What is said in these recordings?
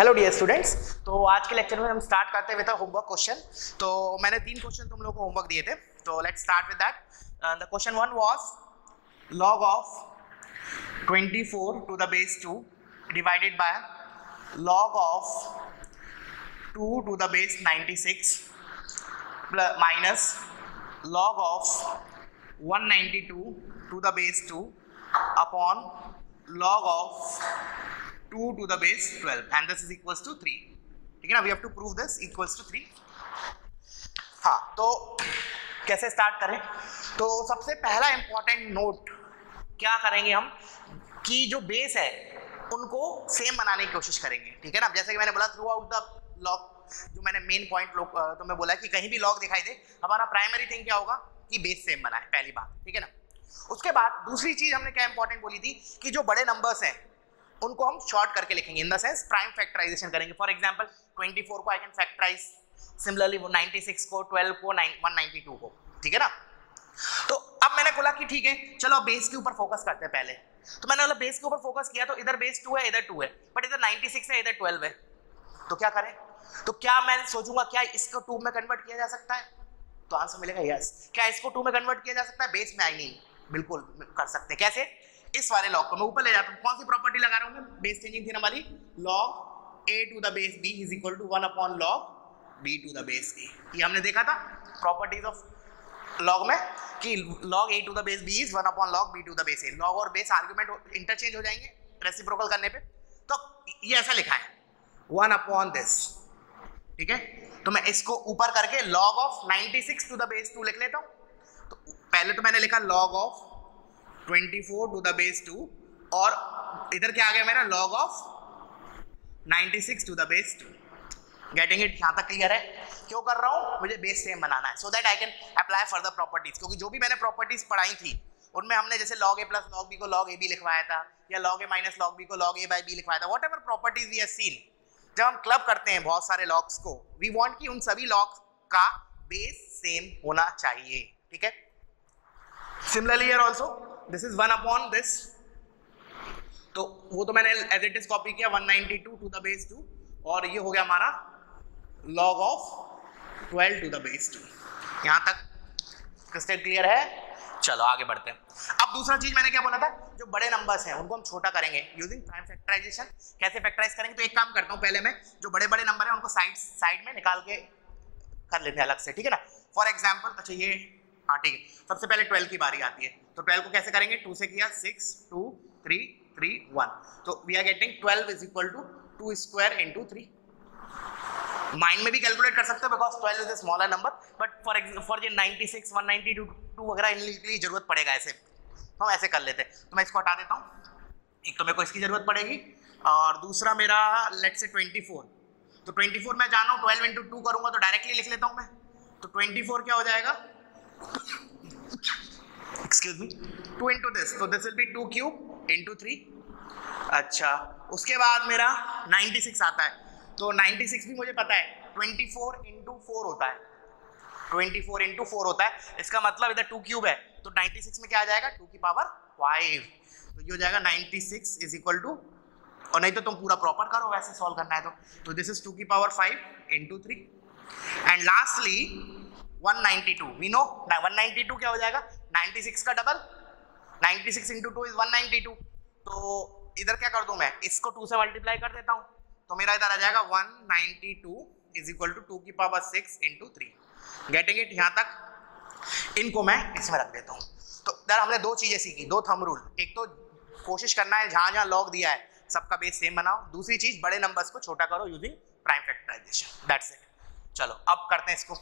Hello dear students. तो आज के लेक्चर में हम स्टार्ट करते हुए था होमवर्क क्वेश्चन। तो मैंने 3 क्वेश्चन तुम लोगों को होमवर्क दिए थे, तो let's start with that. The question 1 was log of 24 to the base 2 divided by log of 2 to the base 96 plus minus log of 192 to the base 2 upon log of 2 to the base 12 and this is equals to 3. ठीक है ना, we have to prove this equals to 3. हाँ, तो कैसे start करें? तो सबसे पहला इंपॉर्टेंट नोट क्या करेंगे हम कि जो बेस है उनको सेम बनाने की कोशिश करेंगे। ठीक है ना, जैसे कि मैंने बोला थ्रू आउट द लॉग, जो मैंने मेन पॉइंट तो मैं बोला कि कहीं भी लॉग दिखाई दे, हमारा प्राइमरी थिंग क्या होगा कि बेस सेम बनाए, पहली बात। ठीक है ना, उसके बाद दूसरी चीज हमने क्या इंपॉर्टेंट बोली थी कि जो बड़े नंबर्स हैं उनको हम शॉर्ट करके लिखेंगे, in the sense prime factorization करेंगे। फॉर एग्जांपल 24 को आई कैन फैक्टराइज, सिमिलरली 96 को, 12 को, 192 को। ठीक है ना, तो अब मैंने बोला कि ठीक है चलो अब बेस के ऊपर फोकस करते हैं पहले। तो मैंने बोला बेस के ऊपर फोकस किया तो इधर बेस 2 है, इधर 2 है, बट इधर 96 है, इधर 12 है, तो क्या करें? तो क्या मैं सोचूंगा क्या इसको 2 में कन्वर्ट किया जा सकता है? तो आंसर मिलेगा यस। क्या इसको 2 में कन्वर्ट किया जा सकता है? बेस में आई मीन बिल्कुल कर सकते हैं। कैसे? इस वाले लॉग को मैं ऊपर ले जाता हूं। कौन सी प्रॉपर्टी लगा रहा हूं मैं? बेस चेंजिंग थ्योरम वाली। log a to the base b is equal to 1 upon log b to the base a। ये हमने देखा था प्रॉपर्टीज ऑफ log में कि log a to the base b is 1 upon log b to the base a। log और base argument interchange हो जाएंगे reciprocal करने पे। तो ये ऐसा लिखा है 1 upon this। ठीक है, तो मैं इसको ऊपर करके log of 96 to the base 2 लिख लेता हूं। तो पहले तो मैंने लिखा log of 24 to the base 2 और इधर क्या आ गया मेरा log of 96 to the base 2। Getting it? यहां तक क्लियर है? क्यों कर रहा हूं? मुझे बेस सेम बनाना है सो that I can apply further properties. क्योंकि जो भी मैंने प्रॉपर्टीज पढ़ाई थी उनमें हमने जैसे log a plus log b को log ab लिखवाया था, या log a minus log b को log a by b लिखवाया था। Whatever properties we have seen, जब हम क्लब करते हैं बहुत सारे लॉग्स को, वी वांट कि उन सभी लॉग्स का बेस सेम होना चाहिए। ठीक है, similarly here also this is 1 upon this, तो वो तो मैंने एज इट इज कॉपी किया 192 टू द बेस 2 और ये हो गया हमारा log of 12 to the base 2। यहां तक क्रिस्टल क्लियर है? चलो आगे बढ़ते हैं। अब दूसरा चीज मैंने क्या बोला था, जो बड़े नंबर्स हैं उनको हम छोटा करेंगे यूजिंग प्राइम फैक्टराइजेशन। कैसे फैक्टराइज करेंगे? तो एक काम करता हूं, पहले मैं जो बड़े बड़े नंबर हैं उनको साइड में निकाल के कर लेते हैं अलग से। ठीक है ना, फॉर एग्जाम्पल अच्छा ये, हाँ ठीक है, सबसे पहले 12 की बारी आती है। तो 12 को कैसे करेंगे? 2 से किया 6 2 3 3 1, तो we are getting 12 is equal to 2 square into 3। Mind में भी कैलकुलेट कर सकते हो because 12 is a smaller number, but for ये 96 192 वगैरह इनके लिए जरूरत पड़ेगा ऐसे, तो हम ऐसे कर लेते हैं। तो मैं इसको हटा देता हूँ, एक तो मेरे को इसकी जरूरत पड़ेगी और दूसरा मेरा लेट्स से 24। तो 24 मैं जान रहा हूँ 12 इंटू 2 करूंगा तो डायरेक्टली लिख लेता हूँ मैं। तो 24 क्या हो जाएगा, एक्सक्यूज मी, 2 इंटू दिस, तो this will B 2 cube into 3। अच्छा, उसके बाद मेरा 96 आता है, तो 96 भी मुझे पता है 24 इंटू 4 होता है, 24 इंटू 4 होता है। इसका मतलब इधर 2 क्यूब है, तो 96 में क्या आ जाएगा 2 की पावर 5। तो ये हो जाएगा 96 इज इक्वल टू, और नहीं तो तुम पूरा प्रॉपर करो वैसे सॉल्व करना है तो दिस इज 2 की power 5 into 3। And lastly 192, we know 192 क्या हो जाएगा 96 का डबल, 96 इंटू 2 इज 192। तो इधर क्या कर दूं मैं, इसको 2 से मल्टीप्लाई कर देता हूं, तो मेरा इधर आ जाएगा 192 इज इक्वल टू 2 की पावर 6 इंटू 3। Getting it? यहां तक इनको मैं इसमें रख देता हूं। तो इधर हमने 2 चीजें सीखी, 2 थंब रूल। एक तो कोशिश करना है जहां जहां लॉग दिया है सबका बेस सेम बनाओ, दूसरी चीज बड़े नंबर्स को छोटा करो using prime factorization. That's it. चलो अब करते हैं इसको।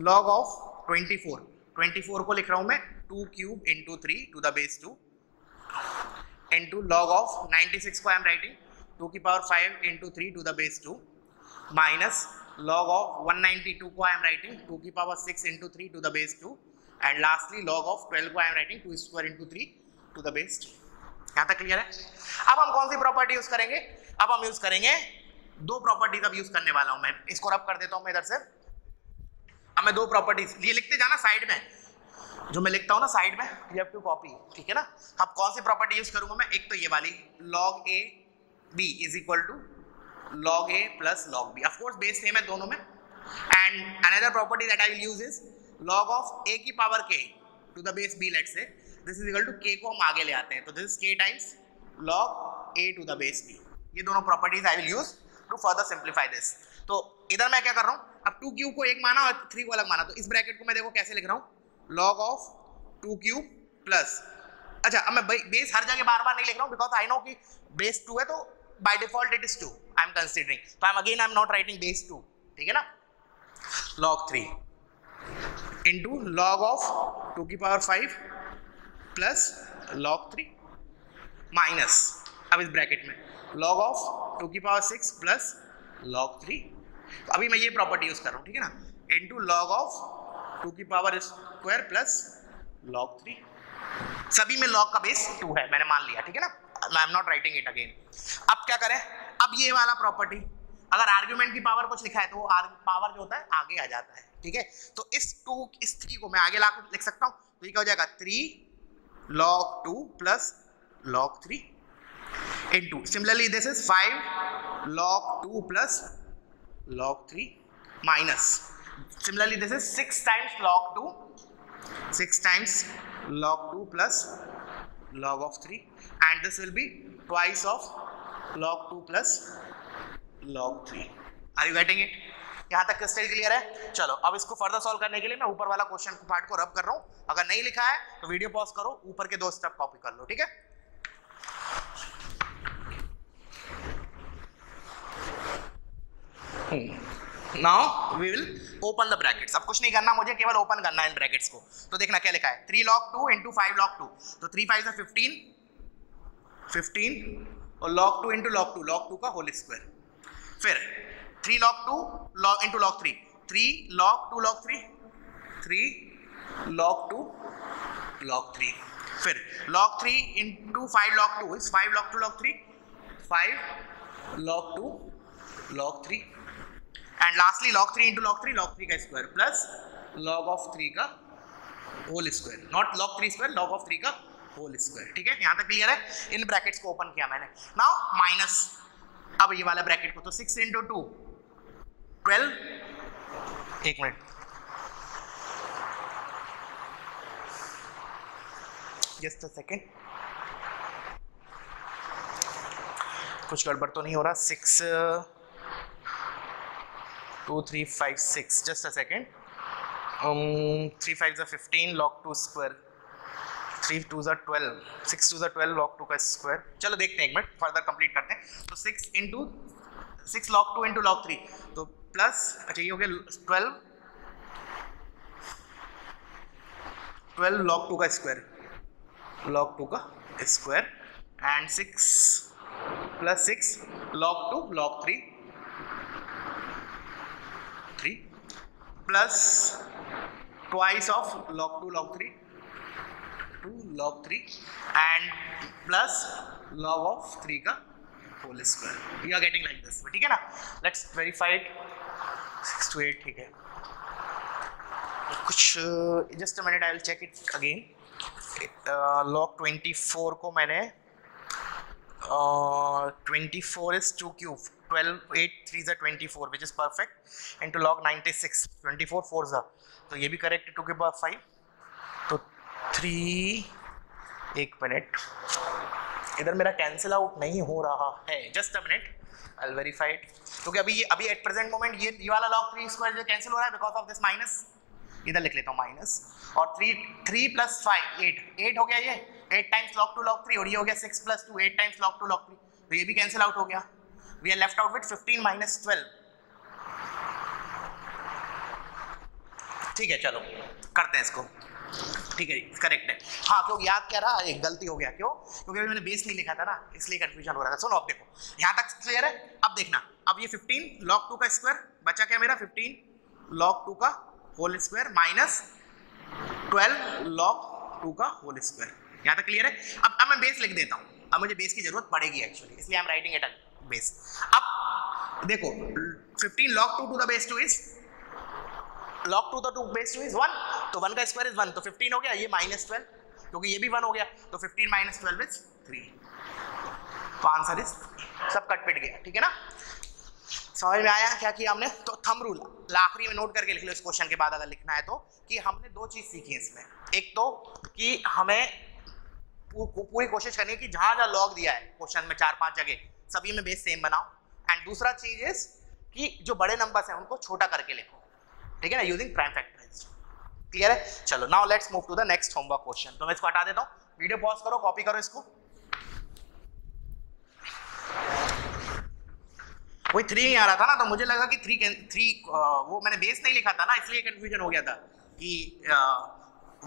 log of 24 को लिख रहा हूं मैं 2 cube into 3 to the base 2 into log of 96 को आई एम राइटिंग 2 की power 5 into 3 to the base 2 minus log of 192 को आई एम राइटिंग 2 की power 6 into 3 to the base 2 and lastly log of 12 को I am writing 2 square into 3 to the base 2। यहाँ तक clear है? अब हम कौन सी प्रॉपर्टी यूज करेंगे? अब हम यूज करेंगे 2 प्रॉपर्टीज अब यूज करने वाला हूं मैं। इसको रब कर देता हूं मैं इधर से। अब मैं 2 प्रॉपर्टीज, ये लिखते जाना साइड में, जो मैं लिखता हूं ना साइड में, यू हैव टू कॉपी। ठीक है ना, अब कौन सी प्रॉपर्टी यूज करूंगा मैं? एक तो ये वाली log a b is equal to log a plus log b. Of course base same है दोनों में. And another property that I will use is log of a की power k to the base b, let's say. This is equal to k को हम आगे ले आते हैं, तो this is k times log a to the base b. ये दोनों properties I will use to further simplify this. तो इधर मैं क्या कर रहा हूँ, अब 2 क्यूब को एक माना और 3 को अलग माना, तो इस ब्रैकेट को मैं देखो कैसे लिख रहा हूँ, log of 2 क्यूब प्लस. अच्छा, अब मैं बेस हर जगह बार बार नहीं लिख रहा हूँ बिकॉज आई नो कि बेस 2 है, तो by default it is 2 I am considering, तो I am not writing base 2, ठीक है ना. log 3 into log of 2 की पावर 5 प्लस log 3 माइनस, अब इस ब्रैकेट में log of 2 की पावर 6 प्लस log 3. तो अभी मैं ये प्रॉपर्टी यूज कर रहा हूँ, ठीक है ना, into log of 2 की पावर स्क्वायर प्लस log 3. सभी में log का बेस 2 है, मैंने मान लिया, ठीक है ना. आई am not writing it again. अब क्या करें, अब ये वाला प्रॉपर्टी, अगर आर्ग्यूमेंट की पावर कुछ लिखा है तो पावर जो होता है आगे आ जाता है, ठीक है. तो इस 3 को मैं आगे ला लिख सकता हूँ, तो ये क्या हो जाएगा 3 log 2 plus log 3 into, similarly this is 5 log 2 plus log 3 minus, similarly this is 6 times log 2, 6 times log 2 plus log of 3, and this will be twice of log 2 plus log 3. Are you getting it? यहाँ तक crystal clear है. चलो अब इसको further solve करने के लिए मैं ऊपर वाला क्वेश्चन पार्ट को रब कर रहा हूँ. अगर नहीं लिखा है तो वीडियो पॉज करो, ऊपर के 2 स्टेप कॉपी कर लो, ठीक है. Now we will open the brackets. अब कुछ नहीं करना, मुझे केवल ओपन करना है इन ब्रैकेट्स को. तो देखना क्या लिखा है, 3 log 2 into 5 log 2, तो 3 5 is 15 और log 2 into log 2 का होल स्क्वायर. फिर 3 log 2 into log 3, 3 log 2 log 3, 3 log 2 log 3. फिर log 3 into 5 log 2 is 5 log 2 log 3, 5 log 2 log 3. And lastly log 3 into log 3 का स्क्वायर प्लस log of 3 का whole square, not log 3 square, log of 3 का whole square, ठीक है. यहाँ तक clear है. इन brackets को ओपन किया मैंने. नाउ माइनस, अब ये वाला ब्रैकेट को, तो 6 into 2 12, एक मिनट, जस्ट अ सेकेंड, कुछ गड़बड़ तो नहीं हो रहा. 6 2 3 5 6, just a second. 3 5 is 15 log 2 square, 3 2 is 12, 6 2 is 12 log 2 का स्क्वायर. चलो देखते हैं, एक मिनट फर्दर कंप्लीट करते हैं. तो 6 log 2 into log 3, तो प्लस, अच्छा ये हो गया 12 log 2 का स्क्वायर, log 2 का square, and 6 plus 6 log 2 log 3 plus twice of log 2 log 3 2 log 3 and plus log of 3 का whole square. You are getting like this, ठीक है ना. Let's verify it. 6 to 8, ठीक है. कुछ just a minute, I will check it again. log 24 को मैंने 24 is 2 cube, 12 8 3 is 24 which is perfect, into log 96, 24 4 is, तो ये भी करेक्ट है. 2 के बाद 5, तो 3, एक मिनट, इधर मेरा कैंसिल आउट नहीं हो रहा है, just a minute, I will verify it. क्योंकि अभी एट प्रेजेंट मोमेंट ये वाला log 3 स्क्वायर जो कैंसिल हो रहा है बिकॉज ऑफ दिस माइनस. इधर लिख लेता हूँ माइनस, और 3 प्लस 5 8 हो गया, ये 8 टाइम्स log 2 log 3, और ये हो गया 6 प्लस 2 8 टाइम्स log 2 log 3, तो ये भी कैंसिल आउट हो गया. We are left out with 15 minus 12. ठीक है, चलो करते हैं इसको. ठीक है, करेक्ट है. हाँ, क्यों याद क्या रहा, एक गलती हो गया. क्यों? क्योंकि अभी मैंने बेस नहीं लिखा था ना, इसलिए कंफ्यूजन हो रहा था. सुनो अब देखो, यहाँ तक क्लियर है. अब देखना, अब ये 15 log 2 का स्क्वायर बचा क्या मेरा, 15 log 2 का होल स्क्वायर माइनस 12 log 2 का होल स्क्वायर. यहाँ तक क्लियर है. अब मैं बेस लिख देता हूँ. अब मुझे बेस की जरूरत पड़ेगी एक्चुअली, इसलिए आई एम राइटिंग इट बेस. अब देखो 15 log 2 to the base 2 is log 2 to the base 2 is 1, तो 1 का स्क्वायर इज 1, तो 15 हो गया. ये माइनस 12, क्योंकि ये भी 1 हो गया, तो 15 minus 12 is 3. तो आंसर इज सब कट पिट गया. ठीक है ना. समझ में आया क्या किया हमने? तो थंब रूल आखिरी में नोट करके लिख लो इस क्वेश्चन के बाद अगर लिखना है तो, कि हमने दो चीज सीखी इसमें। एक तो कि हमें पूरी कोशिश करनी है कि जहां जहां लॉग दिया है क्वेश्चन में 4-5 जगह सभी में बेस सेम बनाओ। एंड दूसरा चीज इज कि जो बड़े नंबर्स हैं उनको छोटा करके लिखो, ठीक है ना, यूजिंग प्राइम फैक्टराइज्ड। क्लियर है? चलो now let's move to the next homework question. तो मैं इसको हटा देता हूं, वीडियो पॉज करो, कॉपी करो इसको। वही 3 ही आ रहा था ना, तो मुझे लगा कि 3 वो मैंने बेस नहीं लिखा था ना, इसलिए कंफ्यूजन हो गया था कि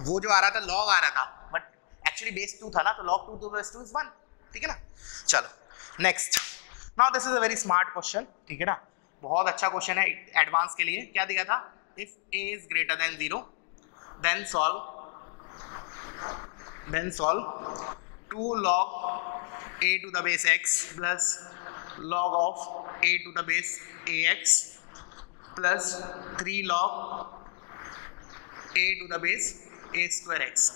वो जो आ रहा था लॉग आ रहा था, बट एक्चुअली बेस 2 था ना, तो log 2 to base 2 is 1, ठीक है ना। चलो next, now this is a very smart question, ठीक है ना, बहुत अच्छा क्वेश्चन है एडवांस के लिए। क्या दिया था? If a is greater than 0 then solve 2 log a to the base x plus log of a to the base ax plus 3 log a to the base a square x,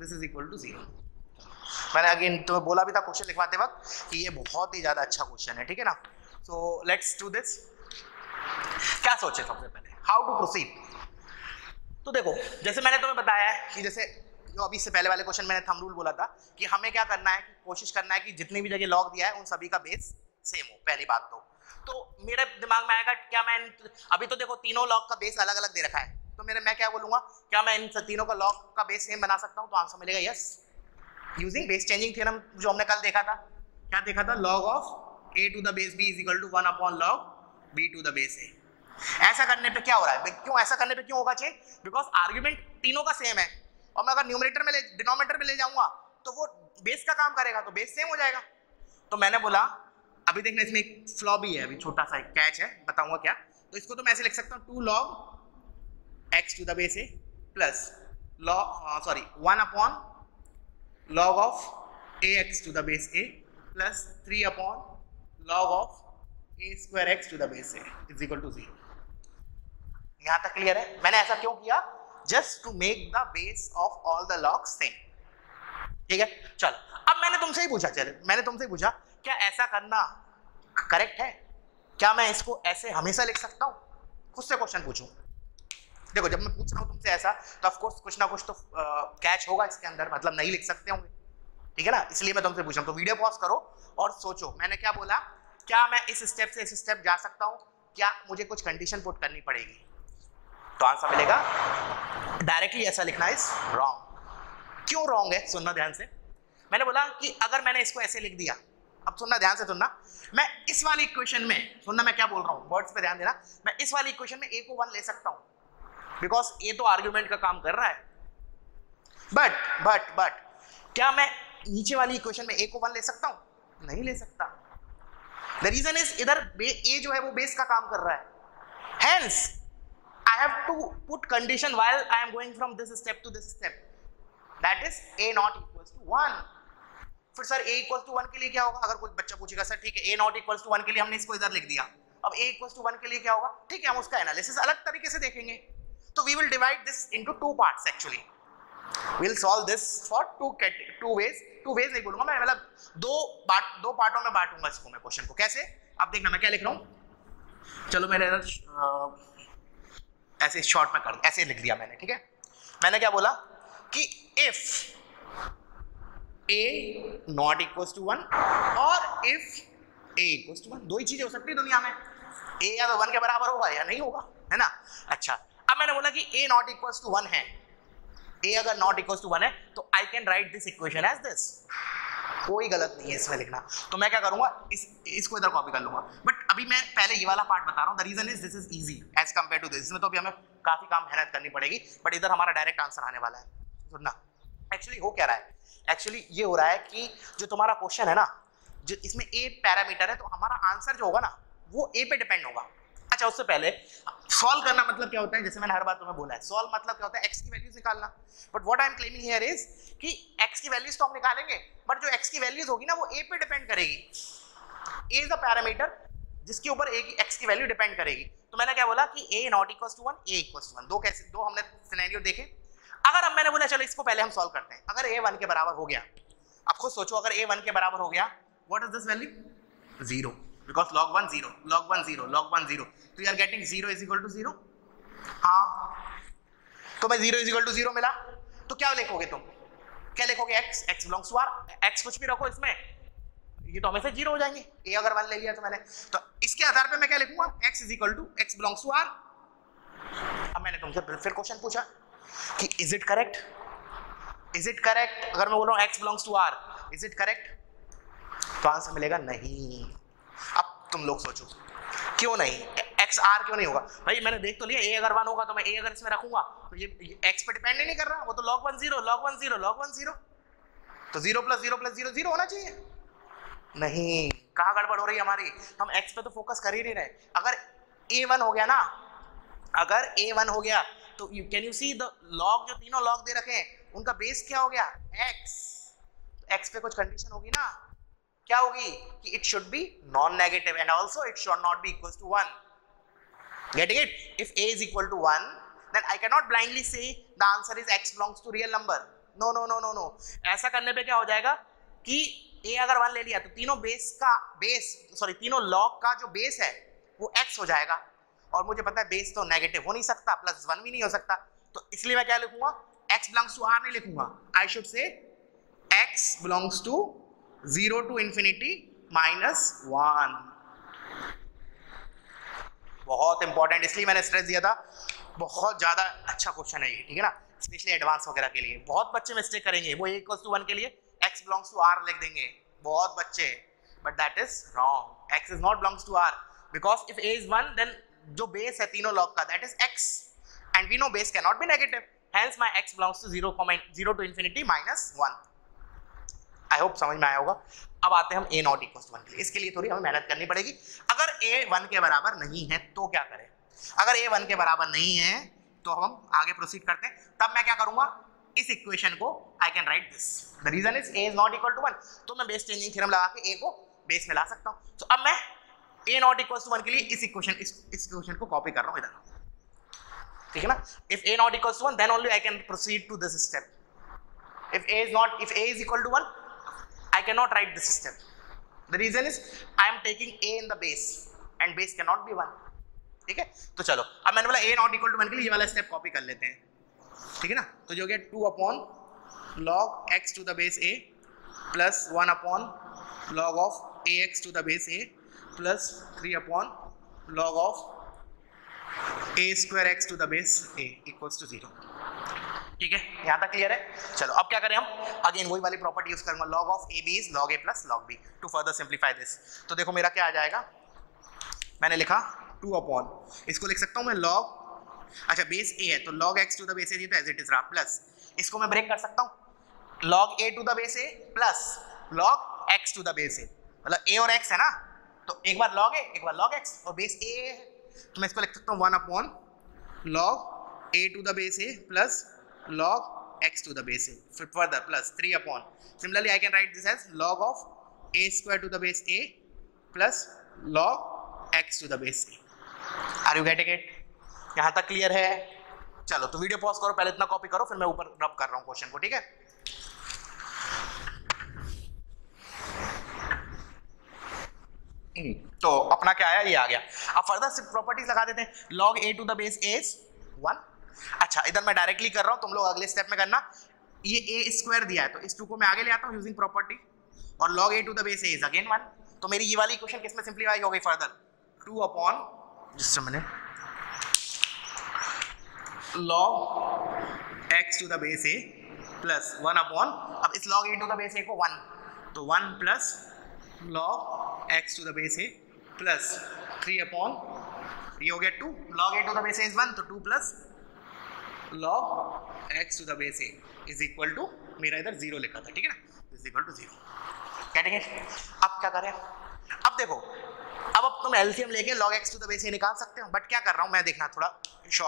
this is equal to 0। मैंने again तुम्हें बोला भी था question लिखवाते वक्त कि ये बहुत ही ज्यादा अच्छा क्वेश्चन है, ठीक है ना। So let's do this. क्या सोचे सबसे पहले, हाउ टू प्रोसीड? तो देखो, जैसे मैंने तुम्हें बताया है कि जैसे जो अभी से पहले वाले क्वेश्चन मैंने थंब रूल बोला था कि हमें क्या करना है, कि कोशिश करना है कि जितनी भी जगह लॉग दिया है उन सभी का बेस सेम हो। पहली बात तो मेरे दिमाग में आएगा क्या, मैं अभी तो देखो तीनों लॉग का बेस अलग अलग दे रखा है, तो मैं क्या बोलूंगा, क्या मैं इन तीनों का लॉग का बेस सेम बना सकता हूं? तो आंसर मिलेगा yes, using base changing theorem जो हमने कल देखा था। क्या देखा था? Log of a to the base b is equal to 1 upon log b to the base a। ऐसा करने पे क्या हो रहा है, क्यों ऐसा करने पे क्यों होगा चाहिए? बिकॉज आर्ग्यूमेंट तीनों का सेम है, और मैं अगर न्यूमरेटर में डिनोमिनेटर में ले जाऊंगा तो वो बेस का काम करेगा, तो बेस सेम हो जाएगा। तो मैंने बोला अभी देखना इसमें एक फ्लॉ भी है, अभी छोटा सा एक कैच है, बताऊंगा क्या। तो इसको तो मैं ऐसे लिख सकता हूँ 2 log x to the base a plus log 1 upon log of ax to the base a plus 3 upon log of a square x to the base a is equal to 0। यहां तक क्लियर है? मैंने ऐसा क्यों किया? Just to make the base of all the logs same, ठीक है। चलो अब मैंने तुमसे ही पूछा क्या ऐसा करना करेक्ट है? क्या मैं इसको ऐसे हमेशा लिख सकता हूं? खुद से क्वेश्चन पूछूं। देखो जब मैं पूछ रहा हूं तुमसे ऐसा, तो ऑफ कोर्स कुछ ना कुछ तो कैच होगा इसके अंदर, मतलब नहीं लिख सकते होंगे, ठीक है ना, इसलिए मैं तुमसे पूछ रहा हूं। तो वीडियो पॉज करो और सोचो मैंने क्या बोला। क्या मैं इस स्टेप से इस स्टेप जा सकता हूं? क्या मुझे कुछ कंडीशन पुट करनी पड़ेगी? तो आंसर मिलेगा डायरेक्टली ऐसा लिखना इज रॉन्ग। क्यों रॉन्ग है? सुनना ध्यान से। मैंने बोला कि अगर मैंने इसको ऐसे लिख दिया, अब सुनना ध्यान से सुनना, मैं इस वाली इक्वेशन में, सुनना मैं क्या बोल रहा हूं, वर्ड्स पे ध्यान देना, मैं इस वाली इक्वेशन में a को 1 ले सकता हूं बिकॉज ये तो आर्ग्यूमेंट का काम कर रहा है। बट क्या मैं नीचे वाली इक्वेशन में a को 1 ले सकता हूं? नहीं ले सकता। द रीजन इज इधर a जो है वो बेस का काम कर रहा है, hence I have to put condition while I am going from this step to this step, that is a not equals to 1। फिर सर a इक्वल्स टू 1 के लिए क्या होगा? अगर कोई बच्चा पूछेगा सर ठीक है a नॉट इक्वल्स टू 1 के लिए हमने इसको इधर लिख दिया, अब a इक्वल्स टू 1 के लिए क्या होगा? ठीक है, हम उसका एनालिसिस अलग तरीके से देखेंगे। तो we will divide this into 2 parts actually, we'll solve this for two ways नहीं बोलूंगा मैं, मतलब दो पार्टों में बांटूंगा इसको मैं क्वेश्चन को। कैसे? अब देखना मैं क्या लिख रहा हूं, चलो मैंने ऐसे शॉर्ट में कर ऐसे लिख दिया मैंने, ठीक है। मैंने क्या बोला कि if a not equals to 1 और if a equals to 1, दो ही चीजें हो सकती है दुनिया में, a या तो 1 के बराबर होगा या नहीं होगा, है ना। अच्छा, अब मैंने बोला कि a नॉट इक्वल्स टू 1 है, a अगर नॉट इक्वल्स टू 1 है तो I can write this equation as this, कोई गलत नहीं है इसमें लिखना। तो मैं क्या करूंगा, इसको इधर कॉपी कर लूंगा। बट अभी मैं पहले ये वाला पार्ट बता रहा हूं, the reason is this is easy as compare to this. इसमें तो अभी हमें काफी काम मेहनत करनी पड़ेगी, बट इधर हमारा डायरेक्ट आंसर आने वाला है। सुनना, एक्चुअली हो क्या रहा है, एक्चुअली ये हो रहा है कि जो तुम्हारा क्वेश्चन है ना, जो इसमें a पैरामीटर है, तो हमारा आंसर जो होगा ना वो a पे डिपेंड होगा। अच्छा, उससे पहले सॉल्व करना मतलब क्या होता है, जैसे मैंने हर बार तुम्हें बोला है, सॉल्व मतलब क्या होता है, x की वैल्यूज निकालना। But what I am claiming here is कि x की वैल्यूज तो हम निकालेंगे, बट जो x की वैल्यूज होगी ना वो a पे डिपेंड करेगी। a इज द पैरामीटर जिसके ऊपर a की x की वैल्यू डिपेंड करेगी। तो मैंने क्या बोला कि a not equals to 1, a equals to 1, दो हमने सिनेरियो देखे। अगर अब मैंने बोला चलो इसको पहले हम सॉल्व करते हैं, अगर a 1 के बराबर हो गया, अब खुद सोचो अगर a 1 के बराबर हो गया, what is this value? 0। Because log 1 0, log 1 0, log 1 0, तो you are getting 0 is equal to 0। हाँ, तो मैं 0 इज इक्वल टू 0 मिला, तो क्या लिखोगे तुम? क्या लिखोगे? x, x belongs to r, x कुछ भी रखो इसमें, ये तो हमेशा 0 हो जाएंगे। a अगर 1 ले लिया तो मैंने, तो इसके आधार पे मैं क्या लिखूंगा? x is equal to x belongs to r। अब मैंने तुमसे फिर क्वेश्चन पूछा कि is it correct, is it correct? अगर मैं बोल रहा हूँ x belongs to r, is it correct? तो आंसर मिलेगा नहीं। अब तुम लोग सोचो क्यों नहीं, x r क्यों नहीं होगा? भाई मैंने देख तो लिया, a अगर 1 होगा तो मैं a अगर इसमें रखूंगा तो ये x पे डिपेंड ही नहीं कर रहा, वो तो log 1 0, log 1 0, log 1 0, तो 0 प्लस 0 प्लस 0 0 होना चाहिए। नहीं, कहाँ गड़बड़ हो रही है हमारी? हम x पे तो फोकस कर ही नहीं रहे। अगर a1 हो गया ना, अगर a1 हो गया तो can you see the log, जो तीनों log दे रखे हैं उनका बेस क्या हो गया? x। x पे कुछ कंडीशन होगी ना, क्या होगी? कि it should be non negative and also it should not be equal to 1। Getting it? If a is equal to 1, then I cannot blindly say the answer is x belongs to real number. No no no no no. ऐसा करने पे क्या हो जाएगा कि a अगर 1 ले लिया तो तीनों तीनों log का जो बेस है वो x हो जाएगा, और मुझे पता है बेस तो नेगेटिव हो नहीं सकता, प्लस 1 भी नहीं हो सकता, तो इसलिए मैं क्या लिखूंगा? x belongs to r नहीं लिखूंगा, I should say x belongs to 0 to infinity minus 1। बहुत इंपॉर्टेंट, इसलिए मैंने स्ट्रेस दिया था, बहुत ज्यादा अच्छा क्वेश्चन है ये, ठीक है ना, स्पेशली एडवांस वगैरह के लिए। बहुत बच्चे मिस्टेक करेंगे, वो a इक्वल्स टू 1 के लिए x बिलोंग्स टू r लिख देंगे, बहुत बच्चे, but that is wrong. x is not belongs to r because if a is 1 then जो बेस है तीनों लॉग का that is x, and we know base can not be negative, hence my x belongs to 0 to infinity minus 1। I hope समझ में आया होगा। अब आते हैं हम a नॉट इक्वल टू 1 के लिए, इसके लिए थोड़ी हमें मेहनत करनी पड़ेगी। अगर a 1 के बराबर नहीं है तो क्या करें? अगर a 1 के बराबर नहीं है तो हम आगे प्रोसीड करते हैं, तब मैं क्या करूंगा? इस इक्वेशन को I can write this, the reason is a is not equal to 1, तो मैं बेस चेंजिंग थ्योरम लगा के a को बेस में ला सकता हूं। तो अब मैं a नॉट इक्वल टू 1 के लिए इस इक्वेशन को कॉपी कर रहा हूं इधर, ठीक है ना। If a not equal to 1 then only I can proceed to this step. if a is equal to 1 I cannot write this step. The reason is I am taking a in the base and base cannot be 1, ठीक है। तो चलो अब मैंने बोला a not equal to 1 के लिए ये वाला स्टेप कॉपी कर लेते हैं, ठीक है ना। तो जो गया 2 upon log x to the base a plus 1 upon log of ax to the base a plus 3 upon log of a square x to the base a equals to 0, ठीक है, यहाँ तक क्लियर है। चलो अब क्या करें हम? अगेन वही वाली प्रॉपर्टी यूज करूंगा, log of ab is log a plus log b to further simplify this। तो देखो मेरा क्या आ जाएगा, मैंने लिखा 2 upon, इसको लिख सकता हूँ मैं log, अच्छा बेस a है तो log x to the base a तो एज इट इज रहा, प्लस इसको मैं ब्रेक कर सकता हूँ log a to the base a plus log x to the base a, मतलब a और x है ना, तो एक बार log a एक बार log x, और बेस a है तो मैं इसको लिख सकता हूँ 1 upon log a to the base a plus log x to the base a, further plus 3 upon, similarly I can write this as log of a square to the base a plus log x to the base a। Are you getting it? यहाँ तक clear है? चलो तो video pause करो, पहले इतना copy करो, फिर मैं ऊपर रब कर रहा हूँ क्वेश्चन को, ठीक है। तो अपना क्या आया, ये आ गया। अब फर्दर सिर्फ प्रॉपर्टीज लगा देते हैं, log a to the base a is 1। अच्छा इधर मैं डायरेक्टली कर रहा हूं, तुम लोग अगले स्टेप में करना। ये a स्क्वायर दिया है तो इस 2 को मैं आगे ले आता हूं यूजिंग प्रॉपर्टी, और log a to the base a is again 1, तो मेरी ये वाली इक्वेशन किस में सिंपलीफाई हो गई further, 2 upon just a minute log x to the base a plus 1 upon, अब इस log a to the base a को 1, तो 1 plus log x to the base a plus 3 upon, ये हो गया 2, log a to the base a is 1 तो 2 plus log x to the base a is equal to, मेरा इधर 0 लिखा था, ठीक है ना, is equal to 0। कैटेंगे अब क्या करें? अब देखो अब तुम एलसीएम लेके log x to the base a निकाल सकते हो, बट क्या कर रहा हूं मैं, देखना थोड़ा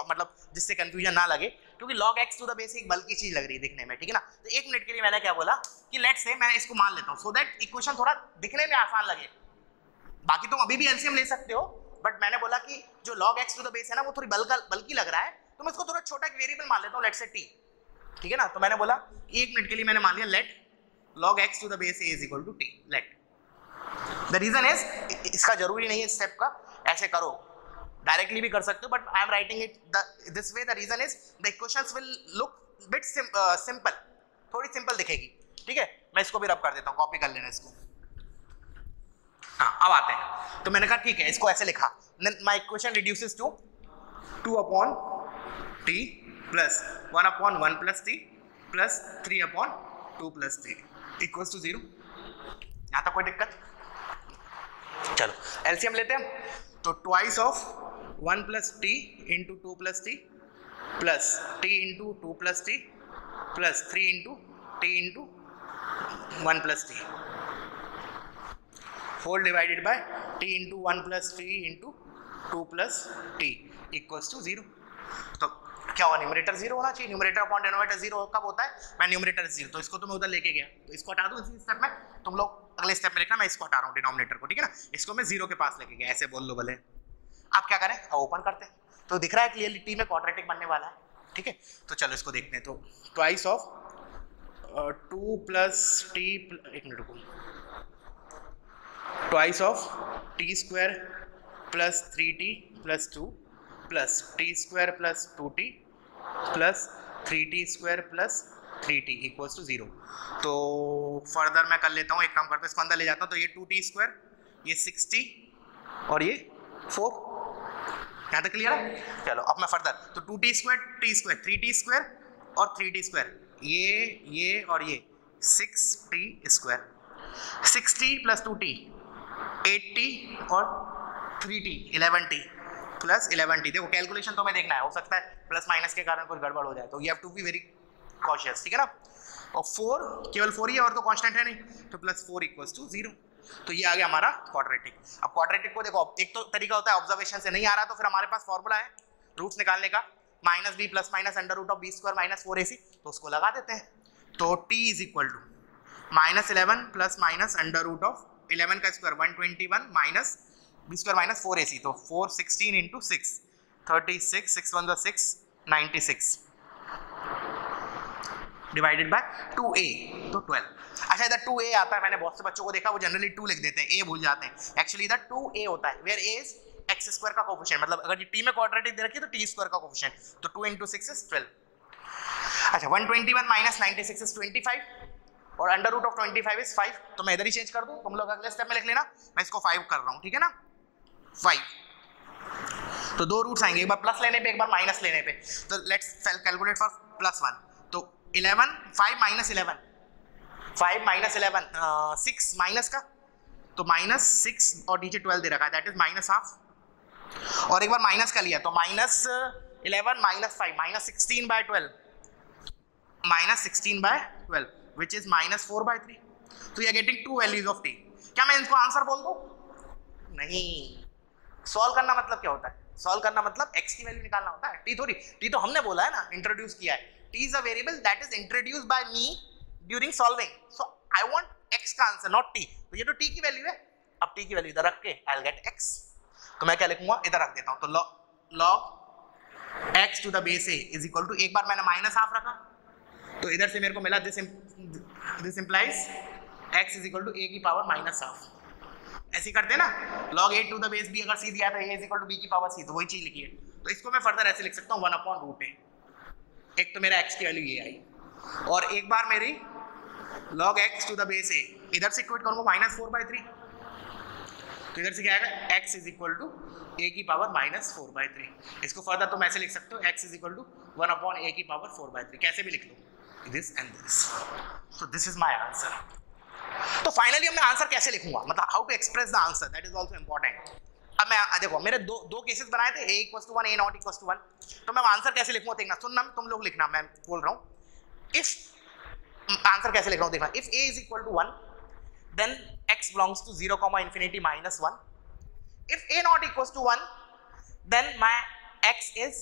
मतलब जिससे कंफ्यूजन ना लगे, क्योंकि log x to the base a एक बल्कि चीज लग रही है दिखने में, ठीक है ना। तो एक मिनट के लिए मैंने क्या बोला कि लेट्स से मैं इसको मान लेता हूं सो दैट इक्वेशन थोड़ा दिखने में आसान लगे। बाकी तुम अभी भी एलसीएम ले सकते हो, बट मैंने बोला कि जो log x to the base है ना वो थोड़ी बल्कि लग रहा है, तो मैं इसको थोड़ा छोटा एक वेरिएबल मान लेता हूँ, लेट्स से t, ठीक है ना। तो मैंने बोला एक मिनट के लिए मैंने मान लिया late log x to the base a is equal to t, let the reason is, इसका जरूरी नहीं है स्टेप का ऐसे करो, डायरेक्टली भी कर सकते हो, but I am writing it this way. The reason is the equations will look bit simple, थोड़ी सिंपल दिखेगी, ठीक है। मैं इसको भी रब कर देता हूँ, कॉपी कर लेना इसको। हाँ, अब आते हैं। तो मैंने कहा ठीक है, इसको ऐसे लिखा, my equation reduces to 2 upon t plus 1 upon 1 plus t plus 3 upon 2 plus t equals to 0। यहाँ तक कोई दिक्कत? चलो एलसीएम लेते हैं। तो twice of 1 plus t into 2 plus t plus t into 2 plus t plus 3 into t into 1 plus t whole divided by t into 1 plus t into 2 plus t equals to 0। तो क्या हुआ, numerator 0 होना चाहिए। Numerator upon denominator 0 कब होता है? मैं numerator 0, तो इसको तो मैं उधर लेके गया, तो इसको हटा दूं इसी स्टेप में। तुम लोग अगले स्टेप में लिखना, मैं इसको हटा रहा हूँ डिनोमिनेटर को, ठीक है ना। इसको मैं 0 के पास लेके गया, ऐसे बोल लो भले। आप क्या करें, अब ओपन करते हैं, तो दिख रहा है क्लियरली टी में क्वाड्रेटिक बनने वाला है, ठीक है। तो चलो इसको देखते हैं। तो ट्वाइस ऑफ 2 प्लस टी, एक मिनट रुको, twice of t square plus 3t plus 2 plus t square plus 2t plus 3t square plus 3t equals to 0। तो फर्दर मैं कर लेता हूँ, एक काम करता हूँ, इसको अंदर ले जाता हूँ। तो ये 2t स्क्वायर, ये 6t और ये 4, यहाँ तक क्लियर है। चलो अब मैं फर्दर, तो 2t square, t square, 3t square और 3t स्क्वायर, ये और ये 6t square, 6t plus 2t 8t और 3t 11t प्लस 11t। देखो कैलकुलेशन तो मैं देखना है, हो सकता है प्लस माइनस के कारण कुछ गड़बड़ हो जाए, तो you have to be very cautious, ठीक है ना। और 4, केवल 4 ही है और तो कांस्टेंट है नहीं, तो प्लस 4 इक्वल्स टू 0। तो ये आ गया हमारा क्वाड्रेटिक। अब क्वाड्रेटिक को देखो, एक तो तरीका होता है ऑब्जर्वेशन से, नहीं आ रहा तो फिर हमारे पास फॉर्मूला है रूट्स निकालने का, minus b plus minus under root of b square minus 4ac, तो उसको लगा देते हैं। तो t is equal to -11 plus minus under root of 11 का square 121 minus b square minus 4ac, तो 416 इंटू 6 36, 6 1 6 96 डिवाइडेड बाय 2a, तो 12। अच्छा इधर 2a आता है, मैंने बहुत से बच्चों को देखा वो जनरली 2 लिख देते हैं, a भूल जाते हैं। एक्चुअली इधर 2a होता है, where a is x square का कोफिशिएंट, मतलब अगर ये t में क्वाड्रेटिक दे रखी है तो t स्क्वायर का कोफिशिएंट, तो 2 इंटू 6 इज 12। अच्छा 121 माइनस 96 इज 25 और अंडर रूट ऑफ 25 इज 5, तो मैं इधर ही चेंज कर दूं, तुम लोग अगले स्टेप में लिख लेना, मैं इसको 5 कर रहा हूं, ठीक है ना, 5। तो दो रूट्स आएंगे, एक बार प्लस लेने पे एक बार माइनस लेने पे, तो लेट्स कैलकुलेट फॉर +1। तो 11 5 माइनस 11 5 माइनस 11 6 माइनस का, तो -6 और नीचे 12 दे रखा है, दैट इज -½ और एक बार माइनस का लिया तो -11 -5 -16/12 -16/12 which is -4/3। तो you are getting 2 values of t। क्या मैं इनको आंसर बोल दूं? नहीं। सॉल्व करना मतलब क्या होता है? सॉल्व करना मतलब x की वैल्यू निकालना होता है, t थोड़ी। t तो हमने बोला है ना, इंट्रोड्यूस किया है। t is a variable that is introduced by me during solving, so I want x का आंसर not t। तो ये तो t की वैल्यू है, अब t की वैल्यू इधर रख के I'll get x। तो मैं क्या लिखूंगा, इधर रख देता हूं, तो log x to the base a is equal to, एक बार मैंने -½ रखा तो इधर से मेरे को मिला this implies x is equal to a की पावर -½ ऐसे करते हैं ना। log a to the base b अगर c दिया था a is equal to b की पावर c, तो वही चीज लिखी है। तो इसको मैं फर्दर ऐसे लिख सकता हूँ 1/√a। एक तो मेरा x की वैल्यू ये आई और एक बार मेरी log x to the base a, इधर से इक्वेट करूंगा -4/3, तो इधर से क्या आएगा x is equal to a की पावर -4/3। इसको फर्दर तुम ऐसे लिख सकते हो x is equal to 1/a की पावर 4/3, कैसे भी लिख लो, this and this। so this is my answer। तो फाइनली मैं आंसर कैसे लिखूंगा, मतलब how to express the answer, that is also important. अब मैं देखो मेरे दो केसेस बनाए थे, a = 1 a ≠ 1, तो मैं आंसर कैसे लिखूंगा देखना, सुनना तुम लोग लिखना, मैं बोल रहा हूं। इफ आंसर कैसे लिख रहा हूं देखना, if a is equal to 1 then x belongs to 0, ∞ -1। if a not equals to 1 then my x is